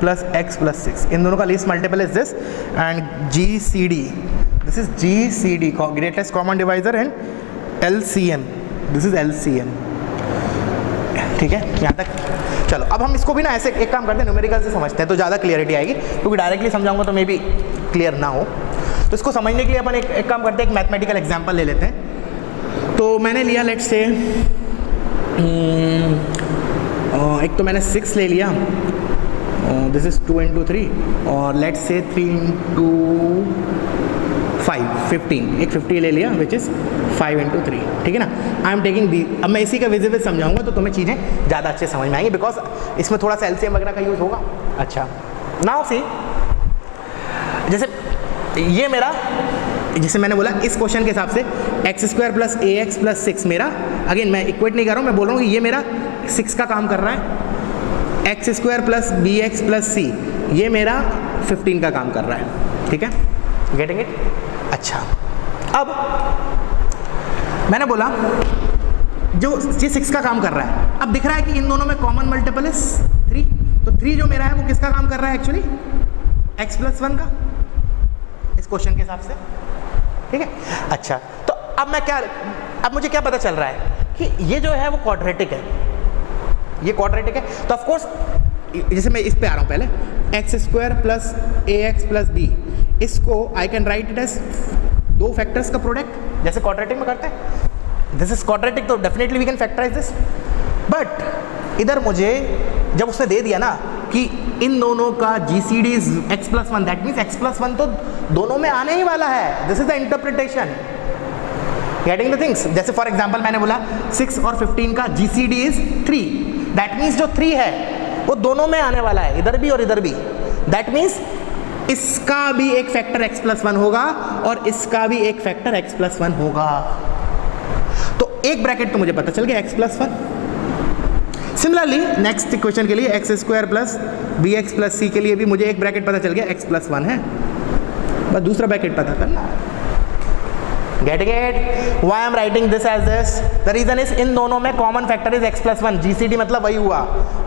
plus x plus 6. इन दोनों का least multiple is this and GCD, this is GCD greatest common divisor and LCM, this is LCM, ठीक है यहाँ तक. चलो अब हम इसको भी ना ऐसे एक काम करते हैं, न्यूमेरिकल से समझते हैं तो ज़्यादा क्लियरिटी आएगी, क्योंकि डायरेक्टली समझाऊंगा तो मे बी क्लियर ना हो. तो इसको समझने के लिए अपन एक काम करते हैं, एक मैथमेटिकल एग्जाम्पल ले लेते हैं. तो मैंने लिया लेट्स से एक तो मैंने 6 ले लिया, दिस इज 2 × 3 और लेट्स से 3 × 5 15, एक 50 ले लिया विच इज़ 5 × 3, ठीक है ना. I am taking the. अब मैं इसी का विजिबल समझाऊंगा तो तुम्हें चीज़ें ज़्यादा अच्छे समझ में आएंगी, बिकॉज इसमें थोड़ा सा LCM वगैरह का यूज़ होगा. अच्छा नाउ सी, जैसे ये मेरा, जैसे मैंने बोला इस क्वेश्चन के हिसाब से x² प्लस ax प्लस 6 मेरा, अगेन मैं इक्वेट नहीं कर रहा हूँ, मैं बोल रहा हूँ कि ये मेरा 6 का काम कर रहा है, x² plus bx plus c ये मेरा 15 का काम कर रहा है, ठीक है. Getting it. अच्छा अब मैंने बोला जो ये 6 का काम कर रहा है, अब दिख रहा है कि इन दोनों में कॉमन मल्टीपल इज 3, तो 3 जो मेरा है वो किसका काम कर रहा है एक्चुअली, x + 1 का, इस क्वेश्चन के हिसाब से, ठीक है. अच्छा तो अब मुझे क्या पता चल रहा है कि ये जो है वो क्वाड्रेटिक है, ये क्वाड्रेटिक है. तो ऑफ कोर्स जैसे मैं इस पे आ रहा हूँ पहले, x² plus ax plus b, इसको I can write it as 2 factors का प्रोडक्ट, जैसे क्वाड्रेटिक में करते हैं. दिस इज क्वाड्रेटिक तो definitely we can factorize this. But इधर मुझे जब उसने दे दिया ना कि इन दोनों का GCD is x + 1, that means x + 1 तो दोनों में आने ही वाला है. This is the interpretation, getting the things. जैसे फॉर एग्जांपल मैंने बोला 6 और 15 का GCD इज 3, दैट मीन्स जो 3 है वो दोनों में आने वाला है, इधर भी और इधर भी. दैट मीन्स इसका भी एक फैक्टर x + 1 होगा और इसका भी एक फैक्टर x + 1 होगा. तो एक ब्रैकेट तो मुझे पता चल गया x + 1. सिमिलरली नेक्स्ट इक्वेशन के लिए x² plus bx plus c के लिए भी मुझे एक ब्रैकेट पता चल गया x + 1 है, बस दूसरा ब्रैकेट पता करना. Getting it? Why I'm writing this as this? The reason is इन दोनों में common factor is x + 1. GCD मतलब वही हुआ.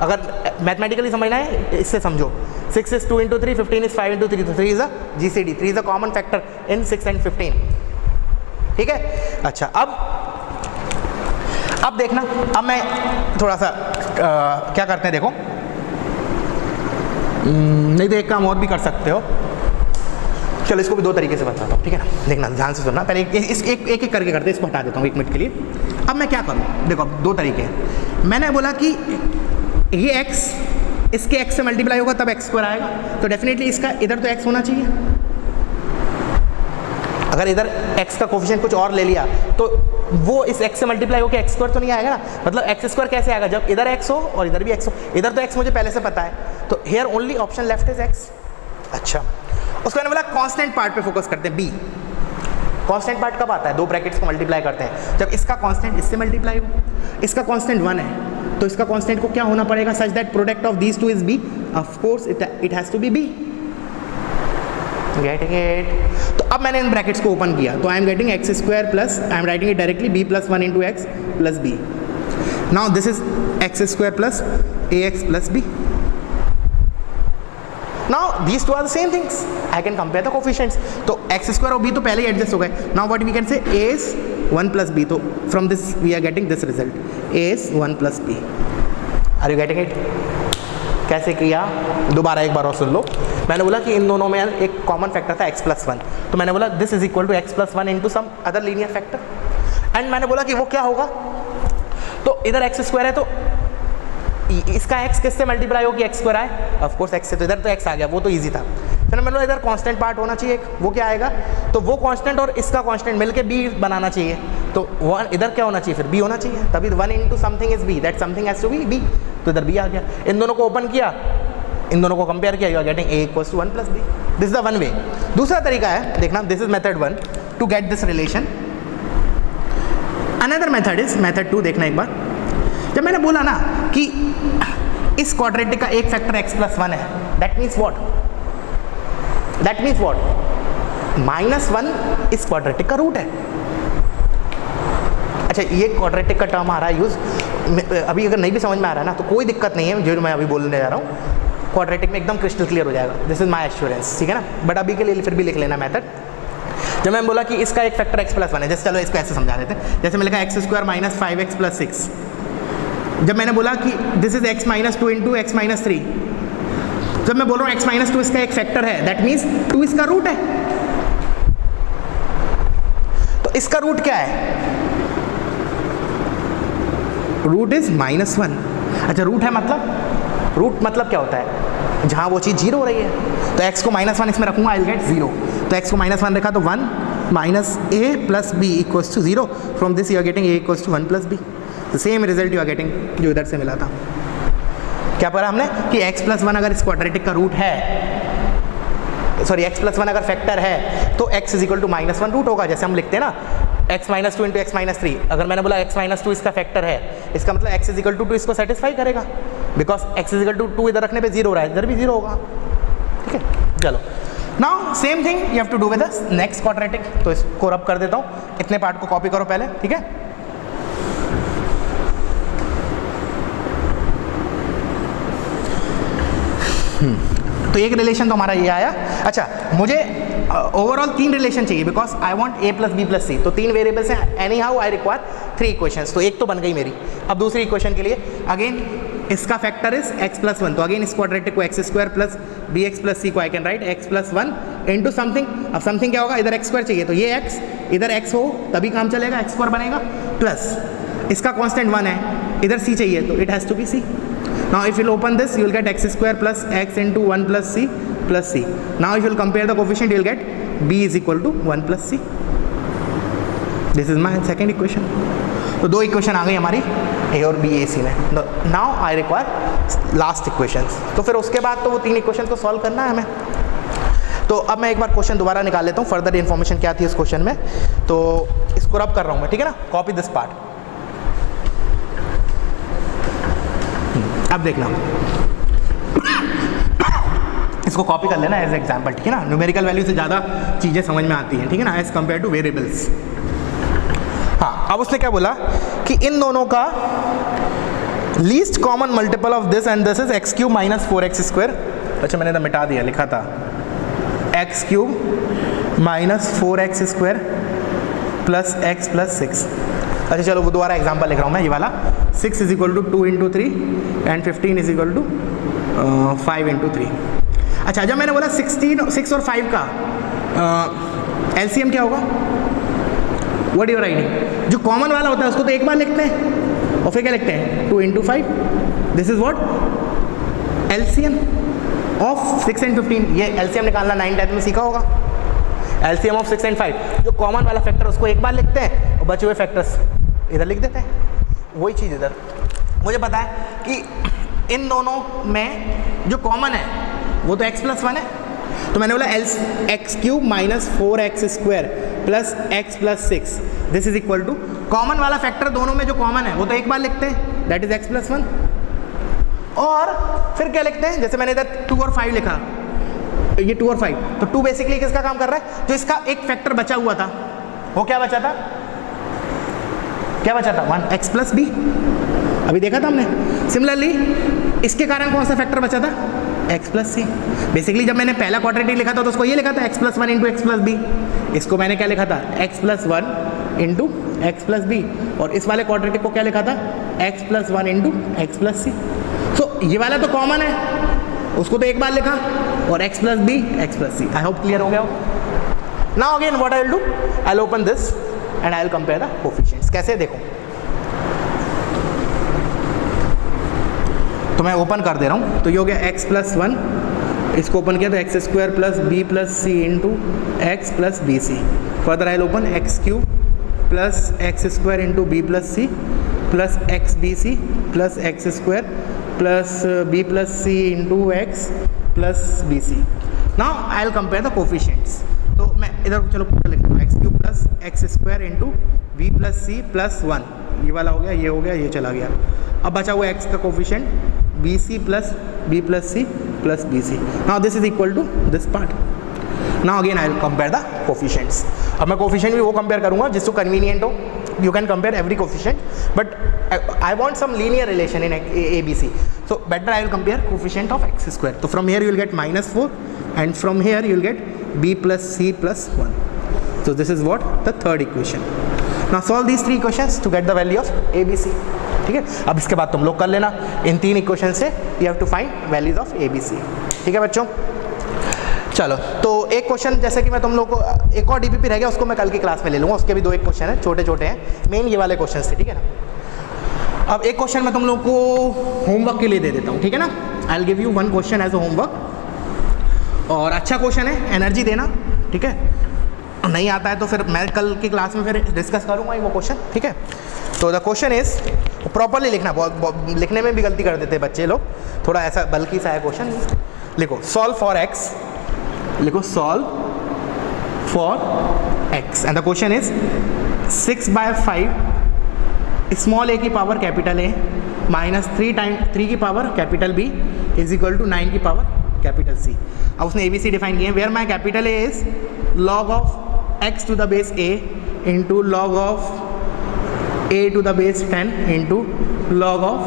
अगर मैथमेटिकली समझना है इससे समझो, 6 is 2 × 3, 15 is 5 × 3, तो 3 is a GCD, 3 is a common factor in 6 and 15, ठीक है. अच्छा अब देखना, अब मैं थोड़ा सा क्या करते हैं देखो, नहीं तो एक काम और भी कर सकते हो. चलो इसको भी 2 तरीके से बताता हूँ, ठीक है ना. देखना ध्यान से सुनना, पहले एक करके करते हैं, इसको हटा देता हूँ 1 मिनट के लिए. अब मैं क्या करूँ, देखो 2 तरीके हैं. मैंने बोला कि ये x इसके x से मल्टीप्लाई होगा तब x² आएगा, तो डेफिनेटली इसका इधर तो x होना चाहिए. अगर इधर x का कोफिशिएंट कुछ और ले लिया तो वो इस x से मल्टीप्लाई होकर x स्क्वायर तो नहीं आएगा ना, मतलब x स्क्वायर कैसे आएगा जब इधर x हो और इधर भी x हो, इधर तो x मुझे पहले से पता है, तो here only option left is x। अच्छा, उसको मैंने बोला कांस्टेंट पार्ट पे फोकस करते हैं, b। कांस्टेंट पार्ट कब आता है, दो ब्रैकेट्स को मल्टीप्लाई करते हैं, जब इसका कांस्टेंट इससे मल्टीप्लाई हो, इसका कांस्टेंट 1 है तो इसका कांस्टेंट को क्या होना पड़ेगा, such that product of these two is b, of course it has to be b। Getting it? तो अब मैंने इन ब्रैकेट्स को ओपन किया तो I am getting x square plus, I am writing it directly b plus 1 into x plus b. Now this is x square plus a x plus b. Now these two are the same things. I can compare the coefficients. तो x square और b तो पहले ही adjust हो गए. Now what we can say, a is 1 plus b. तो from this we are getting this result. a is 1 plus b. Are you getting it? कैसे किया? दोबारा एक बार और सुन लो. मैंने बोला कि इन दोनों में एक कॉमन फैक्टर था x plus 1. तो मैंने बोला this is equal to x plus 1 into some other linear factor. And मैंने बोला कि वो क्या होगा? तो इधर x स्क्वायर है तो इसका x किससे मल्टीप्लाई हो कि x स्क्वायर आए, ऑफ कोर्स x से, तो इधर तो x आ गया, वो तो इजी था। फिर मैंने बोला इधर कांस्टेंट पार्ट होना चाहिए, वो क्या आएगा, तो वो कांस्टेंट और इसका कांस्टेंट मिलके b बनाना चाहिए, तो इधर क्या होना चाहिए, फिर b होना चाहिए, तभी 1 into something is b, that something has to be b, तो इधर b आ गया। इन दोनों को ओपन किया, इन दोनों को कंपेयर किया, you are getting a equals to 1 plus b। This is the one way. दूसरा तरीका है, देखना, this is method 1 to get this relation. Another method is method 2। देखना एक बार, जब मैंने बोला ना कि इस क्वाड्रेटिक का एक फैक्टर x प्लस 1 है, that means what, that means what, -1 इस क्वाड्रेटिक का रूट है। अच्छा, ये क्वाड्रेटिक का टर्म आ रहा है यूज, अभी अगर नहीं भी समझ में आ रहा है ना तो कोई दिक्कत नहीं है, जो मैं अभी बोलने जा रहा हूँ क्वाड्रेटिक में एकदम क्रिस्टल क्लियर हो जाएगा, दिस इज माई एश्योरेंस, ठीक है ना। बट अभी के लिए फिर भी लिख लेना मेथड। जब मैं बोला कि इसका एक फैक्टर x प्लस 1 है, जैसे चलो इसको ऐसे समझा देते हैं, जैसे मैंने लिखा x square minus 5x plus 6। जब मैंने बोला कि this is x minus 2 into x minus 3, जब मैं बोल रहा हूँ x माइनस 2 इसका एक फैक्टर है, दैट मीन्स 2 इसका रूट है। तो इसका रूट क्या है, रूट इज -1। अच्छा, रूट है मतलब, रूट मतलब क्या होता है, जहां वो चीज 0 हो रही है, तो x को -1 इसमें रखूंगा, आई विल गेट 0। तो x को -1 रखा तो 1 minus a plus b equals to 0। From this you are getting a equals to 1 plus b। Same result you are getting जो इधर से मिला था। क्या पढ़ा हमने कि x प्लस 1 अगर इस क्वाड्रेटिक का रूट है, सॉरी x प्लस 1 अगर फैक्टर है तो x is equal to -1 root होगा, जैसे हम लिखते हैं ना x minus 2 into x minus 3। अगर मैंने बोला x माइनस 2 इसका फैक्टर है, इसका मतलब x इज इक्वल टू 2 इसको सेटिस्फाई करेगा, because x is equal to 2 इधर रखने पे 0 हो रहा है, इधर भी 0 होगा, ठीक है। चलो, now same thing you have to do with the next quadratic. तो इसको रब कर देता हूँ, इतने पार्ट को कॉपी करो पहले, ठीक है। तो एक रिलेशन तो हमारा ये आया। अच्छा, मुझे ओवरऑल 3 रिलेशन चाहिए, because I want a plus b plus c. तो 3 वेरिएबल्स हैं, anyhow I require 3 equations, तो एक तो बन गई मेरी। अब दूसरी इक्वेशन के लिए अगेन इसका फैक्टर इज x प्लस 1, तो अगेन इस क्वाड्रेटिक को x square plus b x plus c को I can write x plus 1 into something. अब समथिंग क्या होगा, इधर x स्क्वायर चाहिए तो ये x, इधर x हो तभी काम चलेगा, x स्क्वायर बनेगा, प्लस इसका कांस्टेंट 1 है, इधर c चाहिए तो it has to be c। Now if you'll open this, you will get x square plus x into 1 plus c plus c. Now if you'll compare the coefficient, you will get b is equal to 1 plus c. This is my second equation. तो 2 equation आ गई हमारी a और b a c में। Now I require last equations. तो फिर उसके बाद तो वो 3 इक्वेशन को सॉल्व करना है हमें। तो अब मैं एक बार क्वेश्चन दोबारा निकाल लेता हूँ, फर्दर इन्फॉर्मेशन क्या थी उस क्वेश्चन में। तो इसको रब कर रहा हूँ मैं, ठीक है ना। Copy this part. अब देखना, इसको कॉपी कर लेना एज एग्जाम्पल, ठीक है ना। न्यूमेरिकल वैल्यू से ज़्यादा चीज़ें समझ में आती हैं, ठीक है ना, एज कंपेयर टू वेरिएबल्स। हाँ, अब उसने क्या बोला कि इन दोनों का least common multiple of this and this is x cube minus 4x square. अच्छा, मैंने तो मिटा दिया, लिखा था x cube minus 4x square plus x plus 6। अच्छा चलो, वो दोबारा एग्जाम्पल लिख रहा हूँ मैं, ये वाला 6 is equal to 2 into 3 and 15 is equal to 5 into 3। अच्छा, जब मैंने बोला 6 और 5 का एलसीएम क्या होगा, व्हाट यू राइटिंग, जो कॉमन वाला होता है उसको तो एक बार लिखते हैं और फिर क्या लिखते हैं 2 into 5, this is what LCM of 6 and 15। ये एलसीएम निकालना 9th 10th में सीखा होगा। LCM ऑफ 6 एंड 5, जो कॉमन वाला फैक्टर उसको एक बार लिखते हैं और बचे हुए फैक्टर्स इधर लिख देते हैं। वही चीज़ इधर मुझे पता है कि इन दोनों में जो कॉमन है वो तो x+1 है, तो मैंने बोला x³ minus 4x² plus x plus 6 this is equal to common वाला फैक्टर दोनों में जो कॉमन है वो तो एक बार लिखते हैं, दैट इज x+1। और फिर क्या लिखते हैं, जैसे मैंने इधर 2 और 5 लिखा, ये 2 और 5, तो 2 बेसिकली किसका काम कर रहा है, जो इसका एक फैक्टर बचा हुआ था वो क्या बचा था, क्या बचा था 1x प्लस b, अभी देखा था हमने। सिमिलरली इसके कारण कौन सा फैक्टर बचा था, x प्लस सी। बेसिकली जब मैंने पहला क्वाड्रेटिक लिखा था तो उसको ये लिखा था x+1 into x plus B, इसको मैंने क्या लिखा था x+1 into x plus B, और इस वाले क्वाड्रेटिक को क्या लिखा था x+1 into x plus c. तो ये वाला तो कॉमन है, उसको तो एक बार लिखा, और x plus b x plus c. I hope clear हो गया हो। Now again what I will do, I will open this and I will compare the coefficients. कैसे, देखो तो मैं ओपन कर दे रहा हूँ, तो ये हो गया x+1, इसको ओपन किया तो x² plus b plus c into x plus b c. Further I will open x³ plus x² into b plus c plus x b c plus x² plus b plus c into x plus b c. Now I will compare the coefficients. तो मैं इधर चलो लिखता हूँ x³ plus x² into b plus c plus 1, ये वाला हो गया, ये हो गया, ये चला गया। अब बचा हुआ x का coefficient b c plus b plus c plus b c. Now this is equal to this part. Now again I will compare the coefficients. अब मैं कोफिशिएंट भी वो कंपेयर करूंगा जिसको कन्वीनियंट हो, you can compare every coefficient, but I want some linear relation in ABC, so better I will compare coefficient of x². So from here you will get -4 and from here you will get b plus c plus 1. So this is what the third equation. Now solve these three equations to get the value of ABC. ठीक है, अब इसके बाद तुम लोग कर लेना इन तीन इक्वेशन से you have to find values of ABC. ठीक है बच्चों, चलो तो एक क्वेश्चन जैसे कि मैं तुम लोग को, एक और डीपीपी रह गया, उसको मैं कल की क्लास में ले लूँगा, उसके भी 2 एक क्वेश्चन हैं, छोटे छोटे हैं, मेन ये वाले क्वेश्चन थे, ठीक है ना। अब एक क्वेश्चन मैं तुम लोग को होमवर्क के लिए दे देता हूँ, ठीक है ना। I will give you 1 question as a homework, और अच्छा क्वेश्चन है, एनर्जी देना, ठीक है। नहीं आता है तो फिर मैं कल की क्लास में फिर डिस्कस करूँगा वो क्वेश्चन, ठीक है। तो द क्वेश्चन इज, प्रॉपरली लिखना, बहुत लिखने में भी गलती कर देते बच्चे लोग, थोड़ा ऐसा बल्कि सा है क्वेश्चन। लिखो सॉल्व फॉर एक्स, लिखो solve for x, and the question is 6/5 small a की पावर कैपिटल A माइनस 3 की power capital B is equal to 9 की पावर कैपिटल C। अब उसने ABC डिफाइन किए, where my capital A is log of x to the base A into log of a to the base 10 into log of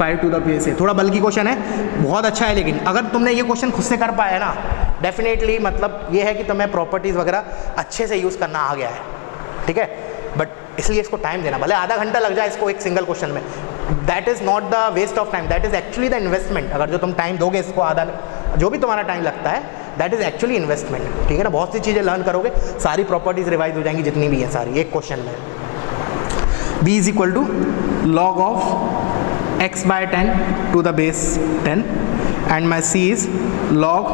5 to the base A। थोड़ा बल्कि question है, बहुत अच्छा है, लेकिन अगर तुमने ये क्वेश्चन खुद से कर पाया ना, डेफिनेटली मतलब ये है कि तुम्हें प्रॉपर्टीज़ वगैरह अच्छे से यूज़ करना आ गया है, ठीक है। बट इसलिए इसको टाइम देना, भले आधा घंटा लग जाए इसको एक सिंगल क्वेश्चन में, that is not the waste of time, that is actually the investment. अगर जो तुम टाइम दोगे इसको, आधा जो भी तुम्हारा टाइम लगता है, दैट इज़ एक्चुअली इन्वेस्टमेंट, ठीक है ना। बहुत सी चीज़ें लर्न करोगे, सारी प्रॉपर्टीज़ रिवाइज हो जाएंगी जितनी भी हैं सारी एक क्वेश्चन में। b is equal to log of x/10 to the base 10 and my c is log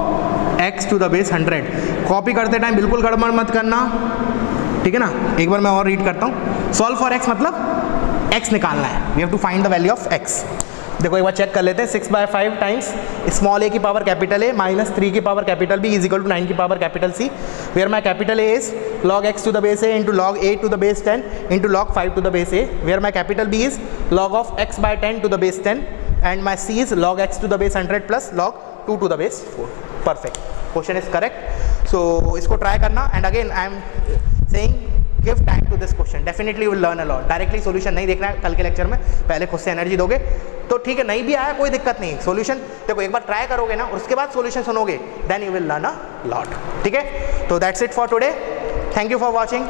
x to the base 100। Copy करते टाइम बिल्कुल गड़बड़ मत करना, ठीक है ना। एक बार मैं और रीड करता हूँ, सॉल्व फॉर x मतलब x निकालना है, we have to find the value of x। देखो एक बार चेक कर लेते हैं, 6/5 टाइम्स स्मॉल a की पावर कैपिटल A माइनस 3 की power capital B is equal to 9 की power capital C, where my capital A is log x to the base A into log a to the base 10 into log 5 to the base A, where my capital B is log of x/10 to the base 10 and my C is log x to the base 100 plus log 2 to the base 4। Perfect, question is correct. So इसको try करना, and again I am saying give time to this question, definitely will learn a lot. Directly solution नहीं देखना है कल के lecture में, पहले खुद से एनर्जी दोगे तो ठीक है, नहीं भी आया कोई दिक्कत नहीं, सॉल्यूशन देखो एक बार ट्राई करोगे ना, और उसके बाद सॉल्यूशन सुनोगे, then you will learn a lot, ठीक है। तो that's it for today, thank you for watching.